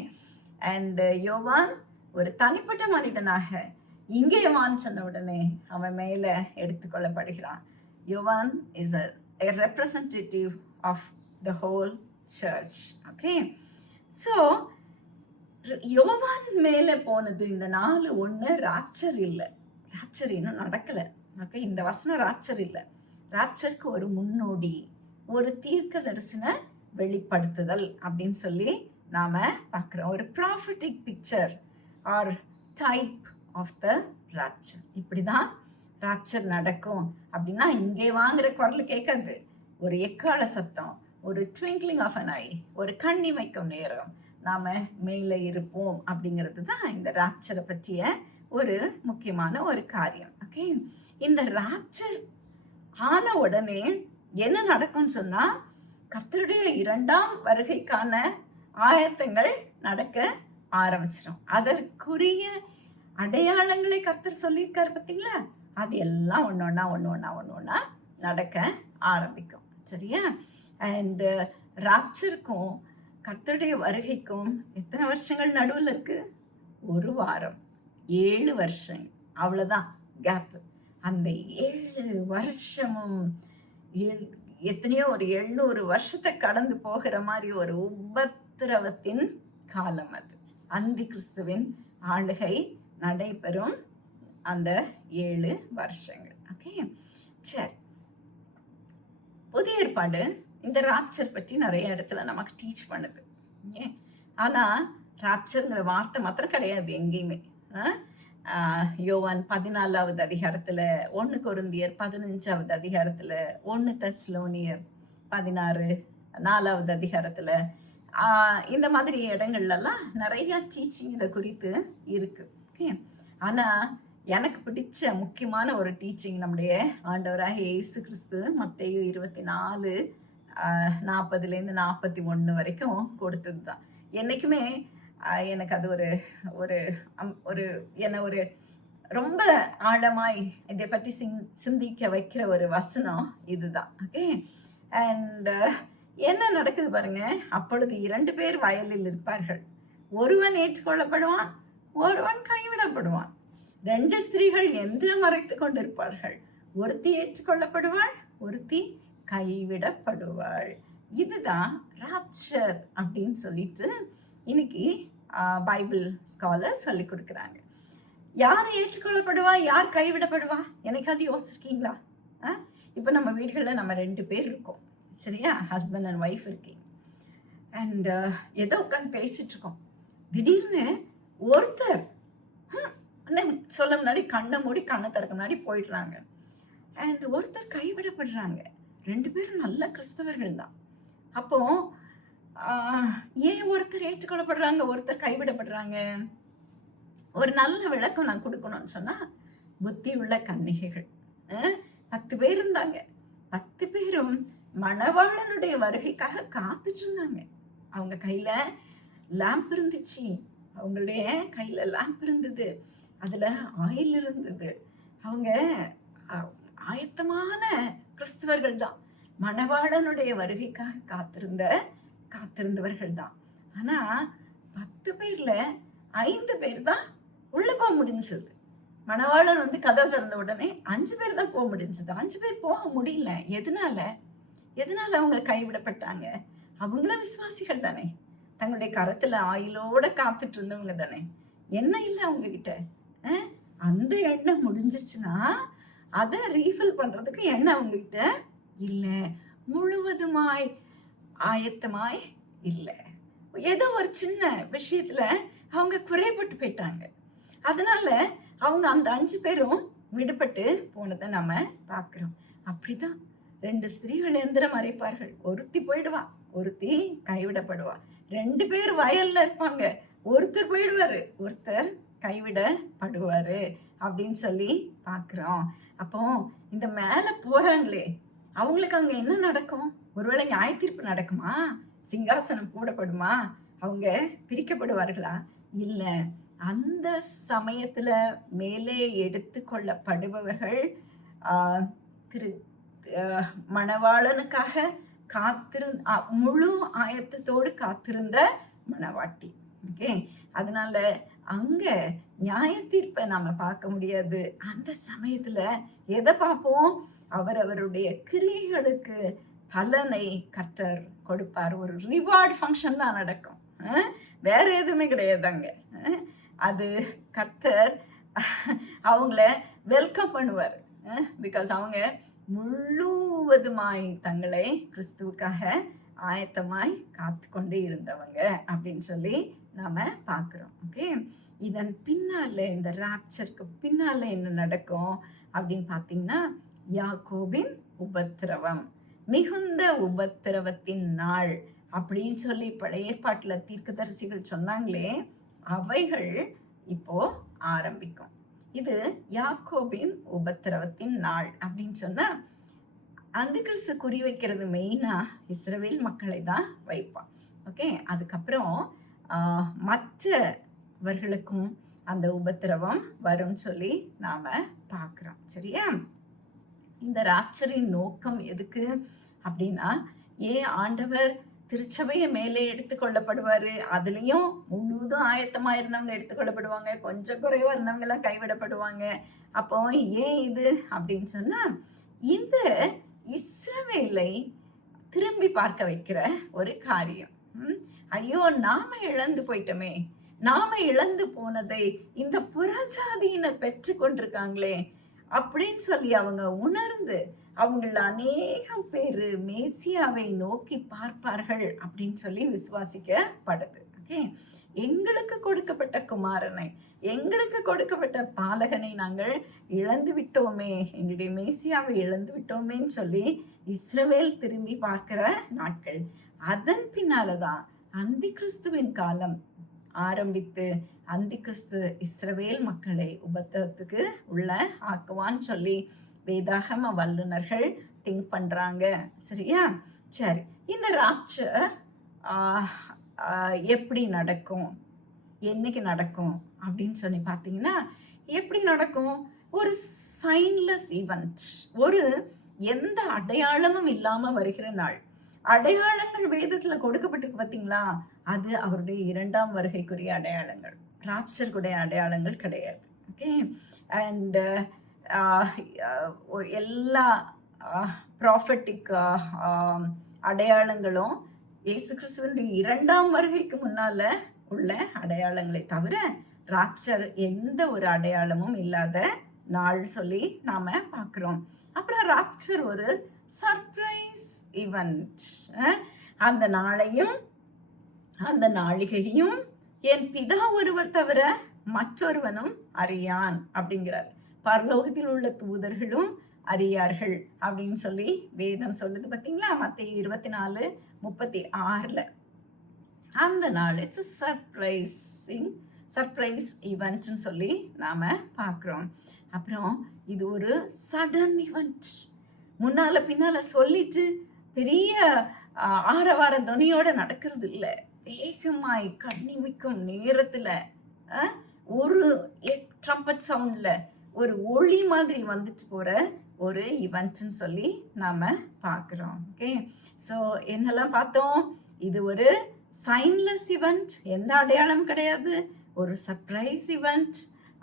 அண்ட் யோவான் ஒரு தனிப்பட்ட மனிதனாக இங்கே வான்னு சொன்ன உடனே அவன் மேல எடுத்துக்கொள்ளப்படுகிறான். யோவான் is a representative of the whole church. Okay, so யோவான் மேல போனது இந்த 4:1 ராப்சர் இல்லை, ராப்சர் இன்னும் நடக்கல. ஓகே, இந்த வசனம் ராப்சர் இல்லை, ராப்சருக்கு ஒரு முன்னோடி, ஒரு தீர்க்க தரிசன வெளிப்படுத்துதல் அப்படின்னு சொல்லி நாம பார்க்கிறோம். ஒரு prophetic picture or type of the rapture. இப்படிதான் ராப்சர் நடக்கும் அப்படின்னா இங்கே வாங்குற குரல் கேட்காது, ஒரு எக்கால சத்தம், ஒரு ட்விங்க்லிங் ஆஃப் அன் ஐ, ஒரு கண்ணிமைக்கும் நேரம் நாம மேலே இருப்போம் அப்படிங்கிறது தான் இந்த ராப்சரை பற்றிய ஒரு முக்கியமான ஒரு காரியம். ஓகே, இந்த ராப்சர் ஆன உடனே என்ன நடக்கும்னு சொன்னா, கர்த்தருடைய 2ஆம் வருகைக்கான ஆயத்தங்கள் நடக்க ஆரம்பிச்சிடும். அதற்குரிய அடையாளங்களை கர்த்தர் சொல்லியிருக்காரு பார்த்தீங்களா, அது எல்லாம் ஒன்னொன்னா நடக்க ஆரம்பிக்கும். சரியா? அண்ட் ராப்சருக்கும் கர்த்தருடைய வருகைக்கும் எத்தனை வருஷங்கள் நடுவில் இருக்கு? 1 வாரம், 7 வருஷங்கள், அவ்வளோதான் கேப்பு. அந்த 7 வருஷமும் எத்தனையோ ஒரு 700 வருஷத்தை கடந்து போகிற மாதிரி ஒரு உபத்திரவத்தின் காலம் அது. அந்தி கிறிஸ்துவின் ஆளுகை நடைபெறும் அந்த 7 வருஷங்கள். ஓகே, சரி. புதிய ஏற்பாடு இந்த ராப்சர் பற்றி நிறைய இடத்துல நமக்கு டீச் பண்ணுது. ஆனா ராப்சர்ங்கிற வார்த்தை மாத்திரம் கிடையாது எங்கேயுமே. யோவான் 14வது அதிகாரத்துல, 1 கொரிந்தியர் 15வது அதிகாரத்துல, 1 தெசலோனியர் 16 4வது அதிகாரத்துல, இந்த மாதிரி இடங்கள்லாம் நிறைய டீச்சிங் இதை குறித்து இருக்கு. ஓகே, ஆனா எனக்கு பிடிச்ச முக்கியமான ஒரு டீச்சிங் நம்முடைய ஆண்டவராக இயேசு கிறிஸ்து மத்தேயு 24 40லேருந்து 41 வரைக்கும் கொடுத்தது தான். என்னைக்குமே எனக்கு அது ஒரு ஒரு ஒரு என்ன ஒரு ரொம்ப ஆழமாய் இதை பற்றி சிந்திக்க வைக்கிற ஒரு வசனம் இதுதான். ஓகே, அண்ட் என்ன நடக்குது பாருங்க. அப்பொழுது 2 பேர் வயலில் இருப்பார்கள், ஒருவன் ஏற்றுக்கொள்ளப்படுவான், ஒருவன் கைவிடப்படுவான். 2 ஸ்திரீகள் எந்திரம் மறைத்து கொண்டிருப்பார்கள், ஒருத்தி ஏற்றுக்கொள்ளப்படுவாள், ஒருத்தி கைவிடப்படுவாள். இதுதான் ராப்சர் அப்படின்னு சொல்லிட்டு இன்னைக்கு பைபிள் ஸ்காலர் சொல்லி கொடுக்குறாங்க. யார் ஏற்றுக்கொள்ளப்படுவா, யார் கைவிடப்படுவா, எனக்காவது யோசிச்சிருக்கீங்களா? இப்போ நம்ம வீடுகளில் நம்ம 2 பேர் இருக்கோம், சரியா? ஹஸ்பண்ட் அண்ட் ஒய்ஃப் இருக்கீங்க. அண்ட் ஏதோ உட்காந்து பேசிட்டு இருக்கோம். திடீர்னு ஒருத்தர் சொல்ல முன்னாடி கண்ணை மூடி கண்ணை திறக்க முன்னாடி போயிடுறாங்க. அண்ட் ஒருத்தர் கைவிடப்படுறாங்க. 2 பேரும் நல்ல கிறிஸ்தவர்கள் தான். அப்போ ஏன் ஒருத்தர் ஏற்றுக்கொள்ளப்படுறாங்க, ஒருத்தர் கைவிடப்படுறாங்க? ஒரு நல்ல விளக்கம் நான் கொடுக்கணும்னு சொன்னா, புத்தி உள்ள கன்னிகைகள் 10 பேர் இருந்தாங்க. 10 பேரும் மணவாளனுடைய வருகைக்காக காத்துட்டு இருந்தாங்க. அவங்க கையில லேம்ப் இருந்துச்சு, அவங்களுடைய கையில லேம்ப் இருந்தது, அதுல ஆயில் இருந்தது. அவங்க ஆயத்தமான கிறிஸ்தவர்கள் தான், மணவாளனுடைய வருகைக்காக காத்திருந்தவர்கள் தான். ஆனா 10 பேர்ல 5 பேர் தான் உள்ள போக முடிஞ்சது. மணவாளன் கதவு திறந்த உடனே 5 பேர் தான் போக முடிஞ்சது. 5 பேர் போக முடியல. எதனால அவங்க கைவிடப்பட்டாங்க? அவங்களும் விசுவாசிகள் தானே, தங்களுடைய கரத்துல ஆயிலோட காத்துட்டு இருந்தவங்க தானே. எண்ணெய் இல்லை அவங்க கிட்ட. அந்த எண்ணெய் முடிஞ்சிருச்சுன்னா அதை ரீஃபில் பண்றதுக்கு எண்ணெய் அவங்க கிட்ட இல்லை, முழுவதுமாய் ஆயத்தமாய் இல்லை. ஏதோ ஒரு சின்ன விஷயத்துல அவங்க குறைபட்டு போயிட்டாங்க. அதனால அவங்க அந்த 5 பேரும் விடுபட்டு போனதை நம்ம பார்க்கிறோம். அப்படிதான் 2 ஸ்திரீகள் எந்திரம் மறைப்பார்கள், ஒருத்தி போயிடுவா, ஒருத்தி கைவிடப்படுவா. 2 பேர் வயல்ல இருப்பாங்க, ஒருத்தர் போயிடுவாரு, ஒருத்தர் கைவிடப்படுவாரு அப்படின்னு சொல்லி பார்க்கிறோம். அப்போ இந்த மேல போறாங்களே, அவங்களுக்கு அங்க என்ன நடக்கும்? ஒருவேளை நியாய தீர்ப்பு நடக்குமா? சிங்காசனம் போடப்படுமா? அவங்க பிரிக்கப்படுவார்களா? இல்ல. அந்த சமயத்துல மேலே எடுத்து கொள்ளப்படுபவர்கள் மணவாளனுக்காக முழு ஆயத்தத்தோடு காத்திருந்த மணவாட்டி. ஓகே, அதனால அங்க நியாய தீர்ப்பை நாம பார்க்க முடியாது. அந்த சமயத்துல எதை பார்ப்போம்? அவரவருடைய கிரியைகளுக்கு பலனை கர்த்தர் கொடுப்பார். ஒரு ரிவார்ட் ஃபங்க்ஷன் தான் நடக்கும், வேற எதுவுமே கிடையாதுங்க. அது கர்த்தர் அவங்கள வெல்கம் பண்ணுவார். பிகாஸ் அவங்க முழுவதுமாய் தங்களை கிறிஸ்துவுக்காக ஆயத்தமாய் காத்து கொண்டு இருந்தவங்க அப்படின்னு சொல்லி நாம பார்க்குறோம். ஓகே, இதன் பின்னால, இந்த ராப்சருக்கு பின்னால என்ன நடக்கும் அப்படின்னு பார்த்தீங்கன்னா, யாக்கோபின் உபத்திரவம், மிகுந்த உபத்திரவத்தின் நாள் அப்படின்னு சொல்லி பழைய ஏற்பாட்டில் தீர்க்கதரிசிகள் சொன்னாங்களே, அவைகள் இப்போ ஆரம்பிக்கும். இது யாக்கோபின் உபத்திரவத்தின் நாள் அப்படின்னு சொன்னா, அந்த கிறிஸ்து குறி வைக்கிறது மெயினா இஸ்ரவேல் மக்களை தான் வைப்பான். ஓகே, அதுக்கப்புறம் மற்றவர்களுக்கும் அந்த உபத்திரவம் வரும் சொல்லி நாம பார்க்கிறோம். சரியா? இந்த ராப்சரின் நோக்கம் எதுக்கு அப்படின்னா, ஏன் ஆண்டவர் திருச்சபையை மேலே எடுத்துக்கொள்ளப்படுவாரு, அதுலயும் முழுதும் ஆயத்தமா இருந்தவங்க எடுத்துக்கொள்ளப்படுவாங்க, கொஞ்சம் குறைவா இருந்தவங்க எல்லாம் கைவிடப்படுவாங்க. அப்போ ஏன் இது அப்படின்னு சொன்னா, இந்த இஸ்ரவேலை திரும்பி பார்க்க வைக்கிற ஒரு காரியம். ஐயோ, நாம இழந்து போயிட்டோமே, நாம இழந்து போனதை இந்த புறஜாதியினர் பெற்று கொண்டிருக்காங்களே அப்படின்னு சொல்லி அவங்க உணர்ந்து அவங்கள அநேகம் பேர் மேசியாவை நோக்கி பார்ப்பார்கள் அப்படின்னு சொல்லி விசுவாசிக்கப்படுது. ஓகே, எங்களுக்கு கொடுக்கப்பட்ட குமாரனை, எங்களுக்கு கொடுக்கப்பட்ட பாலகனை நாங்கள் இழந்து விட்டோமே, எங்களுடைய மேசியாவை இழந்து விட்டோமேன்னு சொல்லி இஸ்ரவேல் திரும்பி பார்க்கிற நாட்கள். அதன் பின்னாலதான் அந்தி கிறிஸ்துவின் காலம் ஆரம்பித்து அந்தி கிறிஸ்து இஸ்ரவேல் மக்களை உபத்திரத்துக்கு உள்ள ஆக்குவான்னு சொல்லி வேதாகம வல்லுநர்கள் திங்க் பண்றாங்க. சரியா? சரி, இந்த ராப்சர் எப்படி நடக்கும், என்னைக்கு நடக்கும் அப்படின்னு சொல்லி பார்த்தீங்கன்னா, எப்படி நடக்கும்? ஒரு சைன்லெஸ் ஈவெண்ட், ஒரு எந்த அடையாளமும் இல்லாம வருகிற நாள். அடையாளங்கள் வேதத்துல கொடுக்கப்பட்டிருக்கு பார்த்தீங்களா, அது அவருடைய 2ஆம் வருகைக்குரிய அடையாளங்கள், ராப்சருக்குடைய அடையாளங்கள் கிடையாது. ஓகே, அண்ட் எல்லா ப்ராஃபட்டிக் அடையாளங்களும் இயேசு கிறிஸ்துவனுடைய 2ஆம் வருகைக்கு முன்னால உள்ள அடையாளங்களை தவிர ராப்சர் எந்த ஒரு அடையாளமும் இல்லாத நாள் சொல்லி நாம பார்க்கிறோம். அப்புறம் ராப்சர் ஒரு சர்ப்ரைஸ் ஈவெண்ட். அந்த நாளையும் அந்த நாளிகையும் என் பிதா ஒருவர் தவிர மற்றொருவனும் அறியான் அப்படிங்கிறார். பரலோகத்தில் உள்ள தூதர்களும் அறியார்கள் அப்படின்னு சொல்லி வேதம் சொல்லுது பார்த்தீங்களா, மத்தேயு 24:36. அந்த நாள் இட்ஸ் சர்ப்ரைஸ் ஈவெண்ட்னு சொல்லி நாம பார்க்குறோம். அப்புறம் இது ஒரு சடன் ஈவெண்ட். முன்னால பின்னால சொல்லிட்டு பெரிய ஆரவார துணியோட நடக்கிறது இல்லை, வேகமாய் கண்ணிமிக்கும் நேரத்துல ஒரு ட்ரம்பட் சவுண்ட்ல ஒரு ஒளி மாதிரி வந்துட்டு போற ஒரு ஈவெண்ட்னு சொல்லி நாம பார்க்குறோம். ஓகே, ஸோ என்னெல்லாம் பார்த்தோம்? இது ஒரு சைன்லெஸ் ஈவெண்ட், எந்த அடையாளம் கிடையாது, ஒரு சர்ப்ரைஸ் ஈவெண்ட்.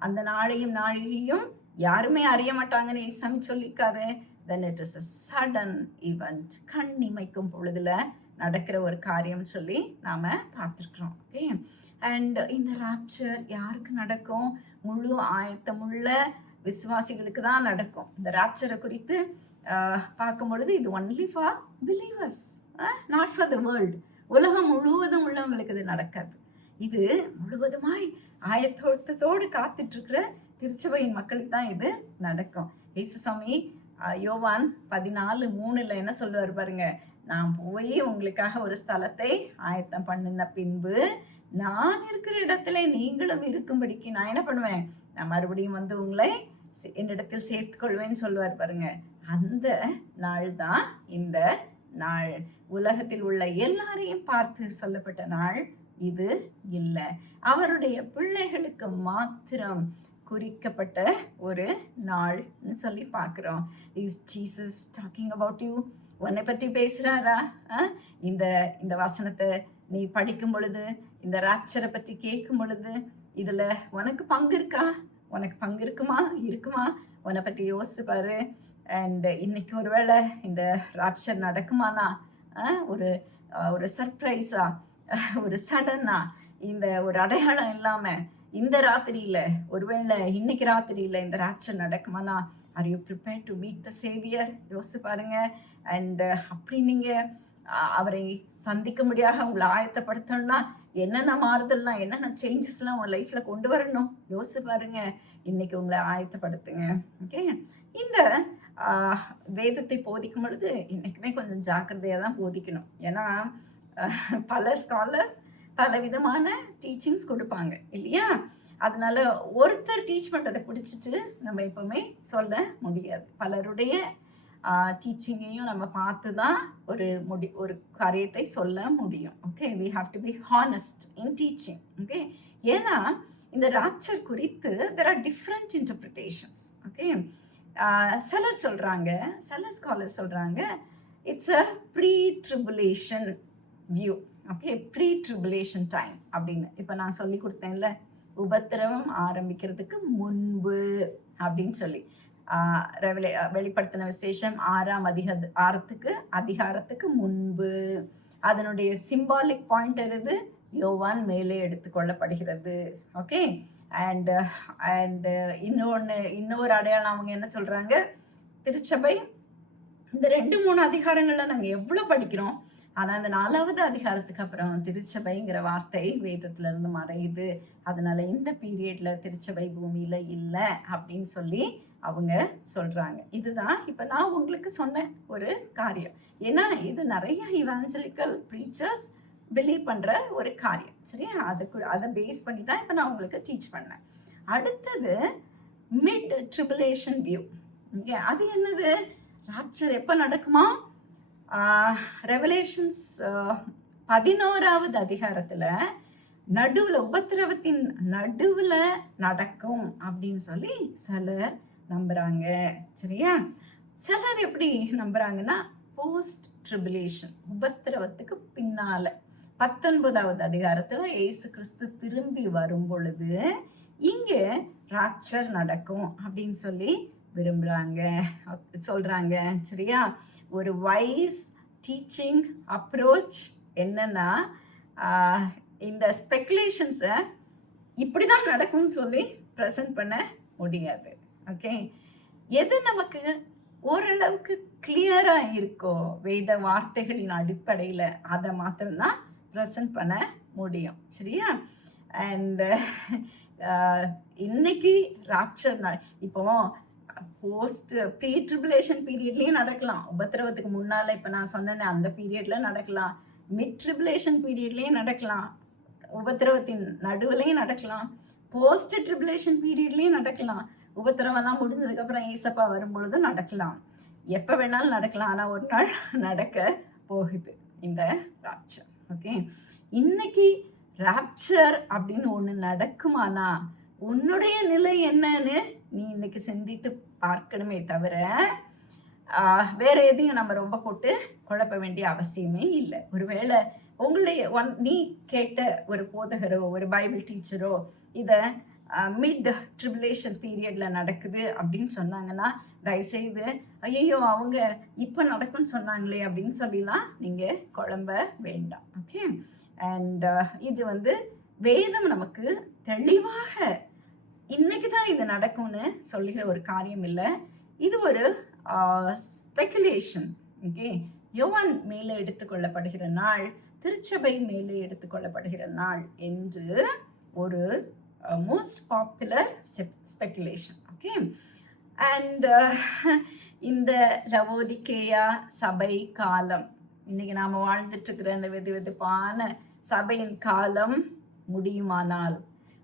அந்த நாளையும் நாழிகையும் யாருமே அறிய மாட்டாங்கன்னு சாமி சொல்லிக்காரு. Then it is a sudden event, கண் இமைக்கும் பொழுதுல நடக்கிற ஒரு காரியம் சொல்லி நாம பார்த்துருக்குறோம். ஓகே, அண்ட் இந்த ராப்சர் யாருக்கு நடக்கும்? முழு ஆயத்தமுள்ள விசுவாசிகளுக்கு தான் நடக்கும். இந்த ராப்சரை குறித்து பார்க்கும் பொழுது இது only for believers, not for the world. உலகம் முழுவதும் உள்ளவங்களுக்கு இது நடக்காது. இது முழுவதுமாய் ஆயத்தோடு காத்துட்டு இருக்கிற திருச்சபையின் மக்களுக்கு தான் இது நடக்கும். இயேசுசாமி யோவான் 14:3 என்ன சொல்லுவார் பாருங்க, நான் போய் உங்களுக்காக ஒரு ஸ்தலத்தை ஆயத்தம் பண்ணின பின்பு நான் இருக்கிற இடத்துல நீங்களும் இருக்கும்படிக்கு நான் என்ன பண்ணுவேன், நான் மறுபடியும் வந்து உங்களை என்னிடத்தில் சேர்த்து கொள்வேன்னு சொல்லுவார் பாருங்க. அந்த நாள் தான் இந்த நாள். உலகத்தில் உள்ள எல்லாரையும் பார்த்து சொல்லப்பட்ட நாள் இது இல்லை, அவருடைய பிள்ளைகளுக்கு மாத்திரம் குறிக்கப்பட்ட ஒரு நாள்னு சொல்லி பார்க்குறோம். Is Jesus talking about you? உன்னை பற்றி பேசுகிறாரா? இந்த வசனத்தை நீ படிக்கும் பொழுது, இந்த ராப்சரை பற்றி கேட்கும் பொழுது, இதில் உனக்கு பங்கு இருக்கா? உனக்கு பங்கு இருக்குமா? உன்னை பற்றி யோசித்து பாரு. அண்ட் இன்னைக்கு ஒருவேளை இந்த ராப்சர் நடக்குமானா, ஒரு சர்ப்ரைஸா, ஒரு சடனா, இந்த ஒரு அடையாளம் இல்லாமல் இந்த ராத்திரியில், ஒருவேளை இன்னைக்கு ராத்திரியில் இந்த ராப்சர் நடக்குமானா, are you prepare to meet the saviour? யோசிச்சு பாருங்க. அண்ட் அப்படி நீங்கள் அவரை சந்திக்க முடியாத உங்களை ஆயத்தப்படுத்தணும்னா என்னென்ன மாறுதல்லாம், என்னென்ன சேஞ்சஸ்லாம் உங்கள் லைஃப்பில் கொண்டு வரணும் யோசிச்சு பாருங்க. இன்னைக்கு உங்களை ஆயத்தப்படுத்துங்க. ஓகே, இந்த வேதத்தை போதிக்கும் பொழுது என்றைக்குமே கொஞ்சம் ஜாக்கிரதையாக தான் போதிக்கணும். ஏன்னா பல ஸ்காலர்ஸ் பல விதமான டீச்சிங்ஸ் கொடுப்பாங்க இல்லையா? அதனால ஒருத்தர் டீச் பண்ணுறதை பிடிச்சிட்டு நம்ம எப்பவுமே சொல்ல முடியாது. பலருடைய டீச்சிங்கையும் நம்ம பார்த்து தான் ஒரு காரியத்தை சொல்ல முடியும். Okay, we have to be honest in teaching. Okay, ஏன்னா இந்த ராப்சர் குறித்து there are different interpretations. Okay, சிலர் சொல்கிறாங்க, சில ஸ்காலர்ஸ் சொல்கிறாங்க it's a pre tribulation view. Okay, pre tribulation time அப்படின்னு. இப்போ நான் சொல்லி கொடுத்தேன்ல, உபத்திரவம் ஆரம்பிக்கிறதுக்கு முன்பு அப்படின்னு சொல்லி. வெளிப்படுத்தின விசேஷம் 6ஆம் அதிகாரத்துக்கு முன்பு. அதனுடைய சிம்பாலிக் பாயிண்ட் எது? யோவான் மேலே எடுத்துக்கொள்ளப்படுகிறது. ஓகே. அண்ட் இன்னொரு அடையாளம் அவங்க என்ன சொல்றாங்க? திருச்சபை இந்த 2-3 அதிகாரங்கள்ல நாங்க எவ்வளவு படிக்கிறோம், ஆனா அந்த 4வது அதிகாரத்துக்கு அப்புறம் திருச்சபைங்கிற வார்த்தை வேதத்துல இருந்து மறையுது. அதனால இந்த பீரியட்ல திருச்சபை பூமியில இல்லை அப்படின்னு சொல்லி அவங்க சொல்றாங்க. இதுதான் இப்ப நான் உங்களுக்கு சொன்ன ஒரு காரியம். ஏன்னா இது நிறைய இவாஞ்சலிக்கல் ப்ரீச்சர்ஸ் பிலீவ் பண்ற ஒரு காரியம். சரியா? அதை பேஸ் பண்ணி தான் இப்ப நான் உங்களுக்கு டீச் பண்ணேன். அடுத்தது மிட் ட்ரிபுலேஷன் வியூ. அது என்னது? ராப்சர் எப்ப நடக்குமா? ரெவலேஷன்ஸ் 11வது அதிகாரத்துல நடுவுல, உபத்திரவத்தின் நடுவுல நடக்கும் அப்படின்னு சொல்லி சிலர் நம்புறாங்க. சரியா? சிலர் எப்படி நம்புறாங்கன்னா, போஸ்ட் ட்ரிபுலேஷன், உபத்திரவத்துக்கு பின்னால 19வது அதிகாரத்துல இயேசு கிறிஸ்து திரும்பி வரும் பொழுது இங்க ராப்சர் நடக்கும் அப்படின்னு சொல்லி சொல்றாங்க. சரியா? ஒரு வைஸ் டீச்சிங் அப்ரோச் என்னன்னா, இந்த ஸ்பெகுலேஷன்ஸை இப்படிதான் நடக்கும்னு சொல்லி ப்ரெசென்ட் பண்ண முடியாது. ஓகே. எது நமக்கு ஓரளவுக்கு கிளியரா இருக்கோ வேத வார்த்தைகளின் அடிப்படையில அதை மாத்திரம்தான் ப்ரெசென்ட் பண்ண முடியும். சரியா? அண்ட் இன்னைக்கு ராப்சர் இப்போ போஸ்ட் ப்ரீ ட்ரிபுலேஷன் பீரியட்லயும் நடக்கலாம். உபத்திரவத்துக்கு முன்னால இப்ப நான் சொன்னேன் அந்த பீரியட்ல நடக்கலாம். மிட் ட்ரிபுலேஷன் பீரியட்லயும் நடக்கலாம். உபத்திரவத்தின் நடுவுலையும் நடக்கலாம். போஸ்ட் ட்ரிபுலேஷன் பீரியட்லயும் நடக்கலாம். உபத்திரவெல்லாம் முடிஞ்சதுக்கு அப்புறம் ஏசப்பா வரும்பொழுதும் நடக்கலாம். எப்ப வேணாலும் நடக்கலாம். ஆனா ஒரு நாள் நடக்க போகுது இந்த ராப்சர். ஓகே. இன்னைக்கு ராப்சர் அப்படின்னு ஒண்ணு நடக்குமானா உன்னுடைய நிலை என்னன்னு நீ இன்னைக்கு சிந்தித்து பார்க்கணுமே தவிர வேற எதையும் நம்ம ரொம்ப போட்டு குழப்ப வேண்டிய அவசியமே இல்லை. ஒருவேளை நீ கேட்ட ஒரு போதகரோ ஒரு பைபிள் டீச்சரோ இதை மிட் ட்ரிபுலேஷன் பீரியட்ல நடக்குது அப்படின்னு சொன்னாங்கன்னா தயவுசெய்து ஐயோ அவங்க இப்போ நடக்கும்னு சொன்னாங்களே அப்படின்னு சொல்லிலாம் நீங்க குழம்ப வேண்டாம். ஓகே. அண்ட் இது வேதம் நமக்கு தெளிவாக இன்னைக்கு தான் இது நடக்கும்னு சொல்லுகிற ஒரு காரியம் இல்லை. இது ஒரு ஸ்பெகுலேஷன். ஓகே. யோவான் மேலே எடுத்துக்கொள்ளப்படுகிற நாள், திருச்சபை மேலே எடுத்துக்கொள்ளப்படுகிற நாள் என்று ஒரு most popular speculation. Okay. And இந்த லவோதிக்கேயா சபை காலம், இன்னைக்கு நாம வாழ்ந்துட்டு இருக்கிற இந்த வெதுவெதுப்பான சபையின் காலம் முடியுமானால்,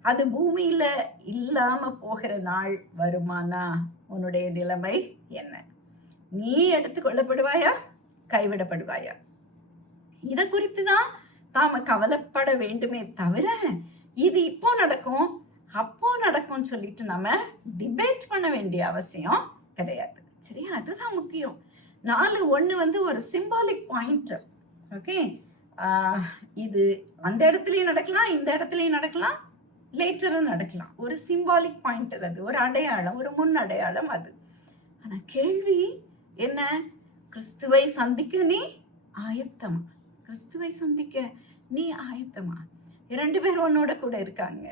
அது பூமியில இல்லாம போகிற நாள் வருமானா உன்னுடைய நிலைமை என்ன? நீ எடுத்துக்கொள்ளப்படுவாயா, கைவிடப்படுவாயா? இதை குறித்து தான் தாம கவலைப்பட வேண்டுமே தவிர இது இப்போ நடக்கும் அப்போ நடக்கும் சொல்லிட்டு நம்ம டிபேட் பண்ண வேண்டிய அவசியம் கிடையாது. சரியா? அதுதான் முக்கியம். 4:1 ஒரு சிம்பாலிக் பாயிண்ட். ஓகே. இது அந்த இடத்துலயும் நடக்கலாம், இந்த இடத்துலயும் நடக்கலாம், லேட்டரும் நடக்கலாம். ஒரு சிம்பாலிக் பாயிண்ட், அது ஒரு அடையாளம், ஒரு முன் அடையாளம் அது. ஆனா கேள்வி என்ன? கிறிஸ்துவை சந்திக்க நீ ஆயத்தமா? கிறிஸ்துவை சந்திக்க நீ ஆயத்தமா? 2 பேர் உன்னோட கூட இருக்காங்க.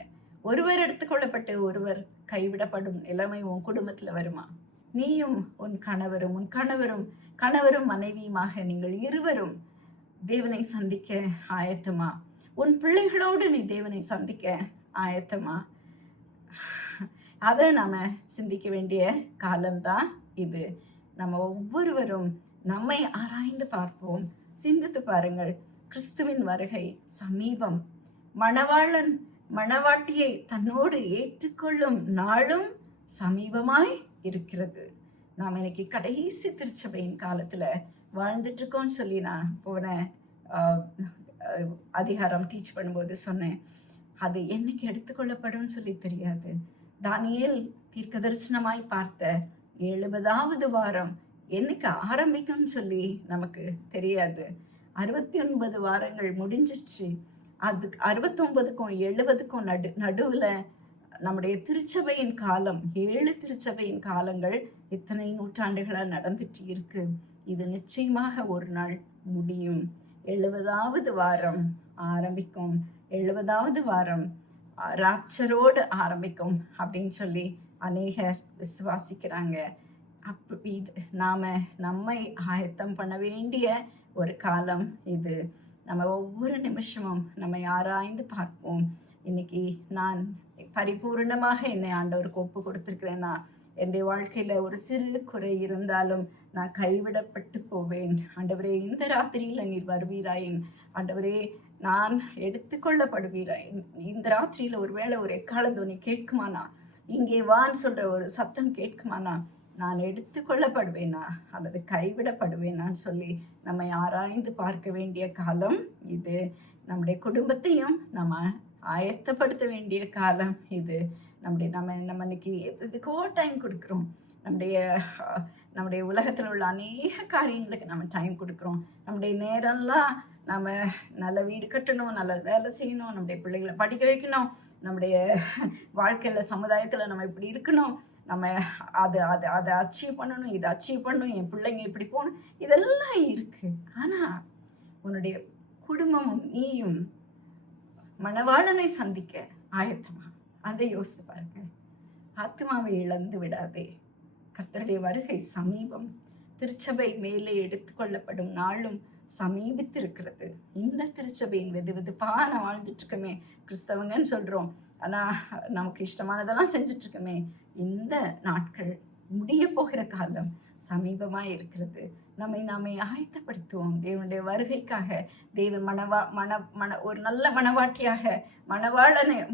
ஒருவர் எடுத்துக்கொள்ளப்பட்டு ஒருவர் கைவிடப்படும் நிலைமை உன் குடும்பத்துல வருமா? நீயும் உன் கணவரும் மனைவியுமாக நீங்கள் இருவரும் தேவனை சந்திக்க ஆயத்தமா? உன் பிள்ளைகளோடு நீ தேவனை சந்திக்க ஆயத்தமா? அதை நாம சிந்திக்க வேண்டிய காலம்தான் இது. நம்ம ஒவ்வொருவரும் நம்மை ஆராய்ந்து பார்ப்போம். சிந்தித்து பாருங்கள். கிறிஸ்துவின் வருகை சமீபம். மணவாளன் மணவாட்டியை தன்னோடு ஏற்றுக்கொள்ளும் நாளும் சமீபமாய் இருக்கிறது. நாம் இன்னைக்கு கடைசி திருச்சபையின் காலத்துல வாழ்ந்துட்டு இருக்கோம்னு சொல்லி நான் போன அதிகாரம் டீச் பண்ணும்போது சொன்னேன். அது என்னைக்கு எடுத்துக்கொள்ளப்படும் சொல்லி தெரியாது. தானியேல் தீர்க்க தரிசனமாய் பார்த்த 70வது வாரம் என்னைக்கு ஆரம்பிக்கும் சொல்லி நமக்கு தெரியாது. 69 வாரங்கள் முடிஞ்சிருச்சு. அது 69க்கும் 70க்கும் நடுவுல நம்முடைய திருச்சபையின் காலம் 7 திருச்சபையின் காலங்கள் இத்தனை நூற்றாண்டுகளா நடந்துட்டு இருக்கு. இது நிச்சயமாக ஒரு நாள் முடியும். 70வது வாரம் ஆரம்பிக்கும். 70வது வாரம் ராப்சரோடு ஆரம்பிக்கும் அப்படின்னு சொல்லி அநேகர் விசுவாசிக்கிறாங்க. நம்மை ஆயத்தம் பண்ண வேண்டிய ஒரு காலம் இது. நம்ம ஒவ்வொரு நிமிஷமும் நம்மை ஆராய்ந்து பார்ப்போம். இன்னைக்கு நான் பரிபூர்ணமாக என்னை ஆண்டவருக்கு ஒப்பு கொடுத்திருக்கிறேன்னா, என்னுடைய வாழ்க்கையில ஒரு சிறு குறை இருந்தாலும் நான் கைவிடப்பட்டு போவேன். ஆண்டவரே, இந்த ராத்திரியில நீர் வருவீராயின், ஆண்டவரே நான் எடுத்துக்கொள்ளப்படுவீராய். இந்த ராத்திரியில ஒருவேளை ஒரு எக்கால துணி கேட்குமானா, இங்கே வான்னு சொல்ற ஒரு சத்தம் கேட்குமானா, நான் எடுத்துக்கொள்ளப்படுவேனா அல்லது கைவிடப்படுவேனான்னு சொல்லி நம்மை ஆராய்ந்து பார்க்க வேண்டிய காலம் இது. நம்முடைய குடும்பத்தையும் நம்ம ஆயத்தப்படுத்த வேண்டிய காலம் இது. நம்ம இன்னைக்கு எதுக்கோ டைம் கொடுக்குறோம். நம்முடைய உலகத்தில் உள்ள அநேக காரியங்களுக்கு நம்ம டைம் கொடுக்குறோம். நம்முடைய நேரம்லாம் நம்ம நல்ல வீடு கட்டணும், நல்ல வேலை செய்யணும், நம்முடைய பிள்ளைகளை படிக்க வைக்கணும், நம்முடைய வாழ்க்கையில் சமுதாயத்தில் நம்ம இப்படி இருக்கணும், நம்ம அதை அச்சீவ் பண்ணணும், இதை அச்சீவ் பண்ணணும், என் பிள்ளைங்க இப்படி போகணும், இதெல்லாம் இருக்குது. ஆனால் உன்னுடைய குடும்பமும் நீயும் மணவாளனை சந்திக்க ஆயத்தமா? அதை யோசித்து பாருங்க. ஆத்மாவை இழந்து விடாதே. கர்த்தருடைய வருகை சமீபம். திருச்சபை மேலே எடுத்துக்கொள்ளப்படும் நாளும் சமீபித்திருக்கிறது. இந்த திருச்சபையின் வெதுவெதுப்பா நான் வாழ்ந்துட்டு இருக்கமே, கிறிஸ்தவங்கன்னு சொல்றோம், ஆனா நமக்கு இஷ்டமானதெல்லாம் செஞ்சுட்டு இருக்கமே. இந்த நாட்கள் முடிய போகிற காலம் சமீபமா இருக்கிறது. நாமே ஆயத்தப்படுத்துவோம் தேவனுடைய வருகைக்காக. தேவன் ஒரு நல்ல மணவாட்டியாக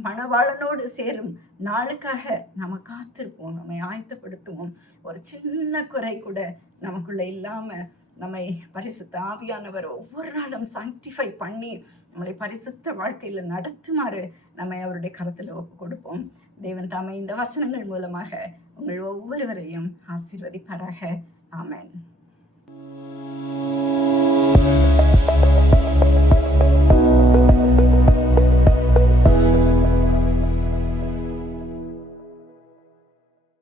மணவாளனோடு சேரும் நாளுக்காக நம்ம காத்திருப்போம், நம்மை ஆயத்தப்படுத்துவோம். ஒரு சின்ன குறை கூட நமக்குள்ள இல்லாம நம்மை பரிசுத்த ஆவியானவர் ஒவ்வொரு நாளும் சாங்டிஃபை பண்ணி நம்மளை பரிசுத்த வாழ்க்கையில நடத்துமாறு நம்மை அவருடைய கரத்துல ஒப்பு கொடுப்போம். தேவன் தாமே இந்த வசனங்கள் மூலமாக உங்கள் ஒவ்வொருவரையும் ஆசீர்வதிப்பாராக. ஆமென்.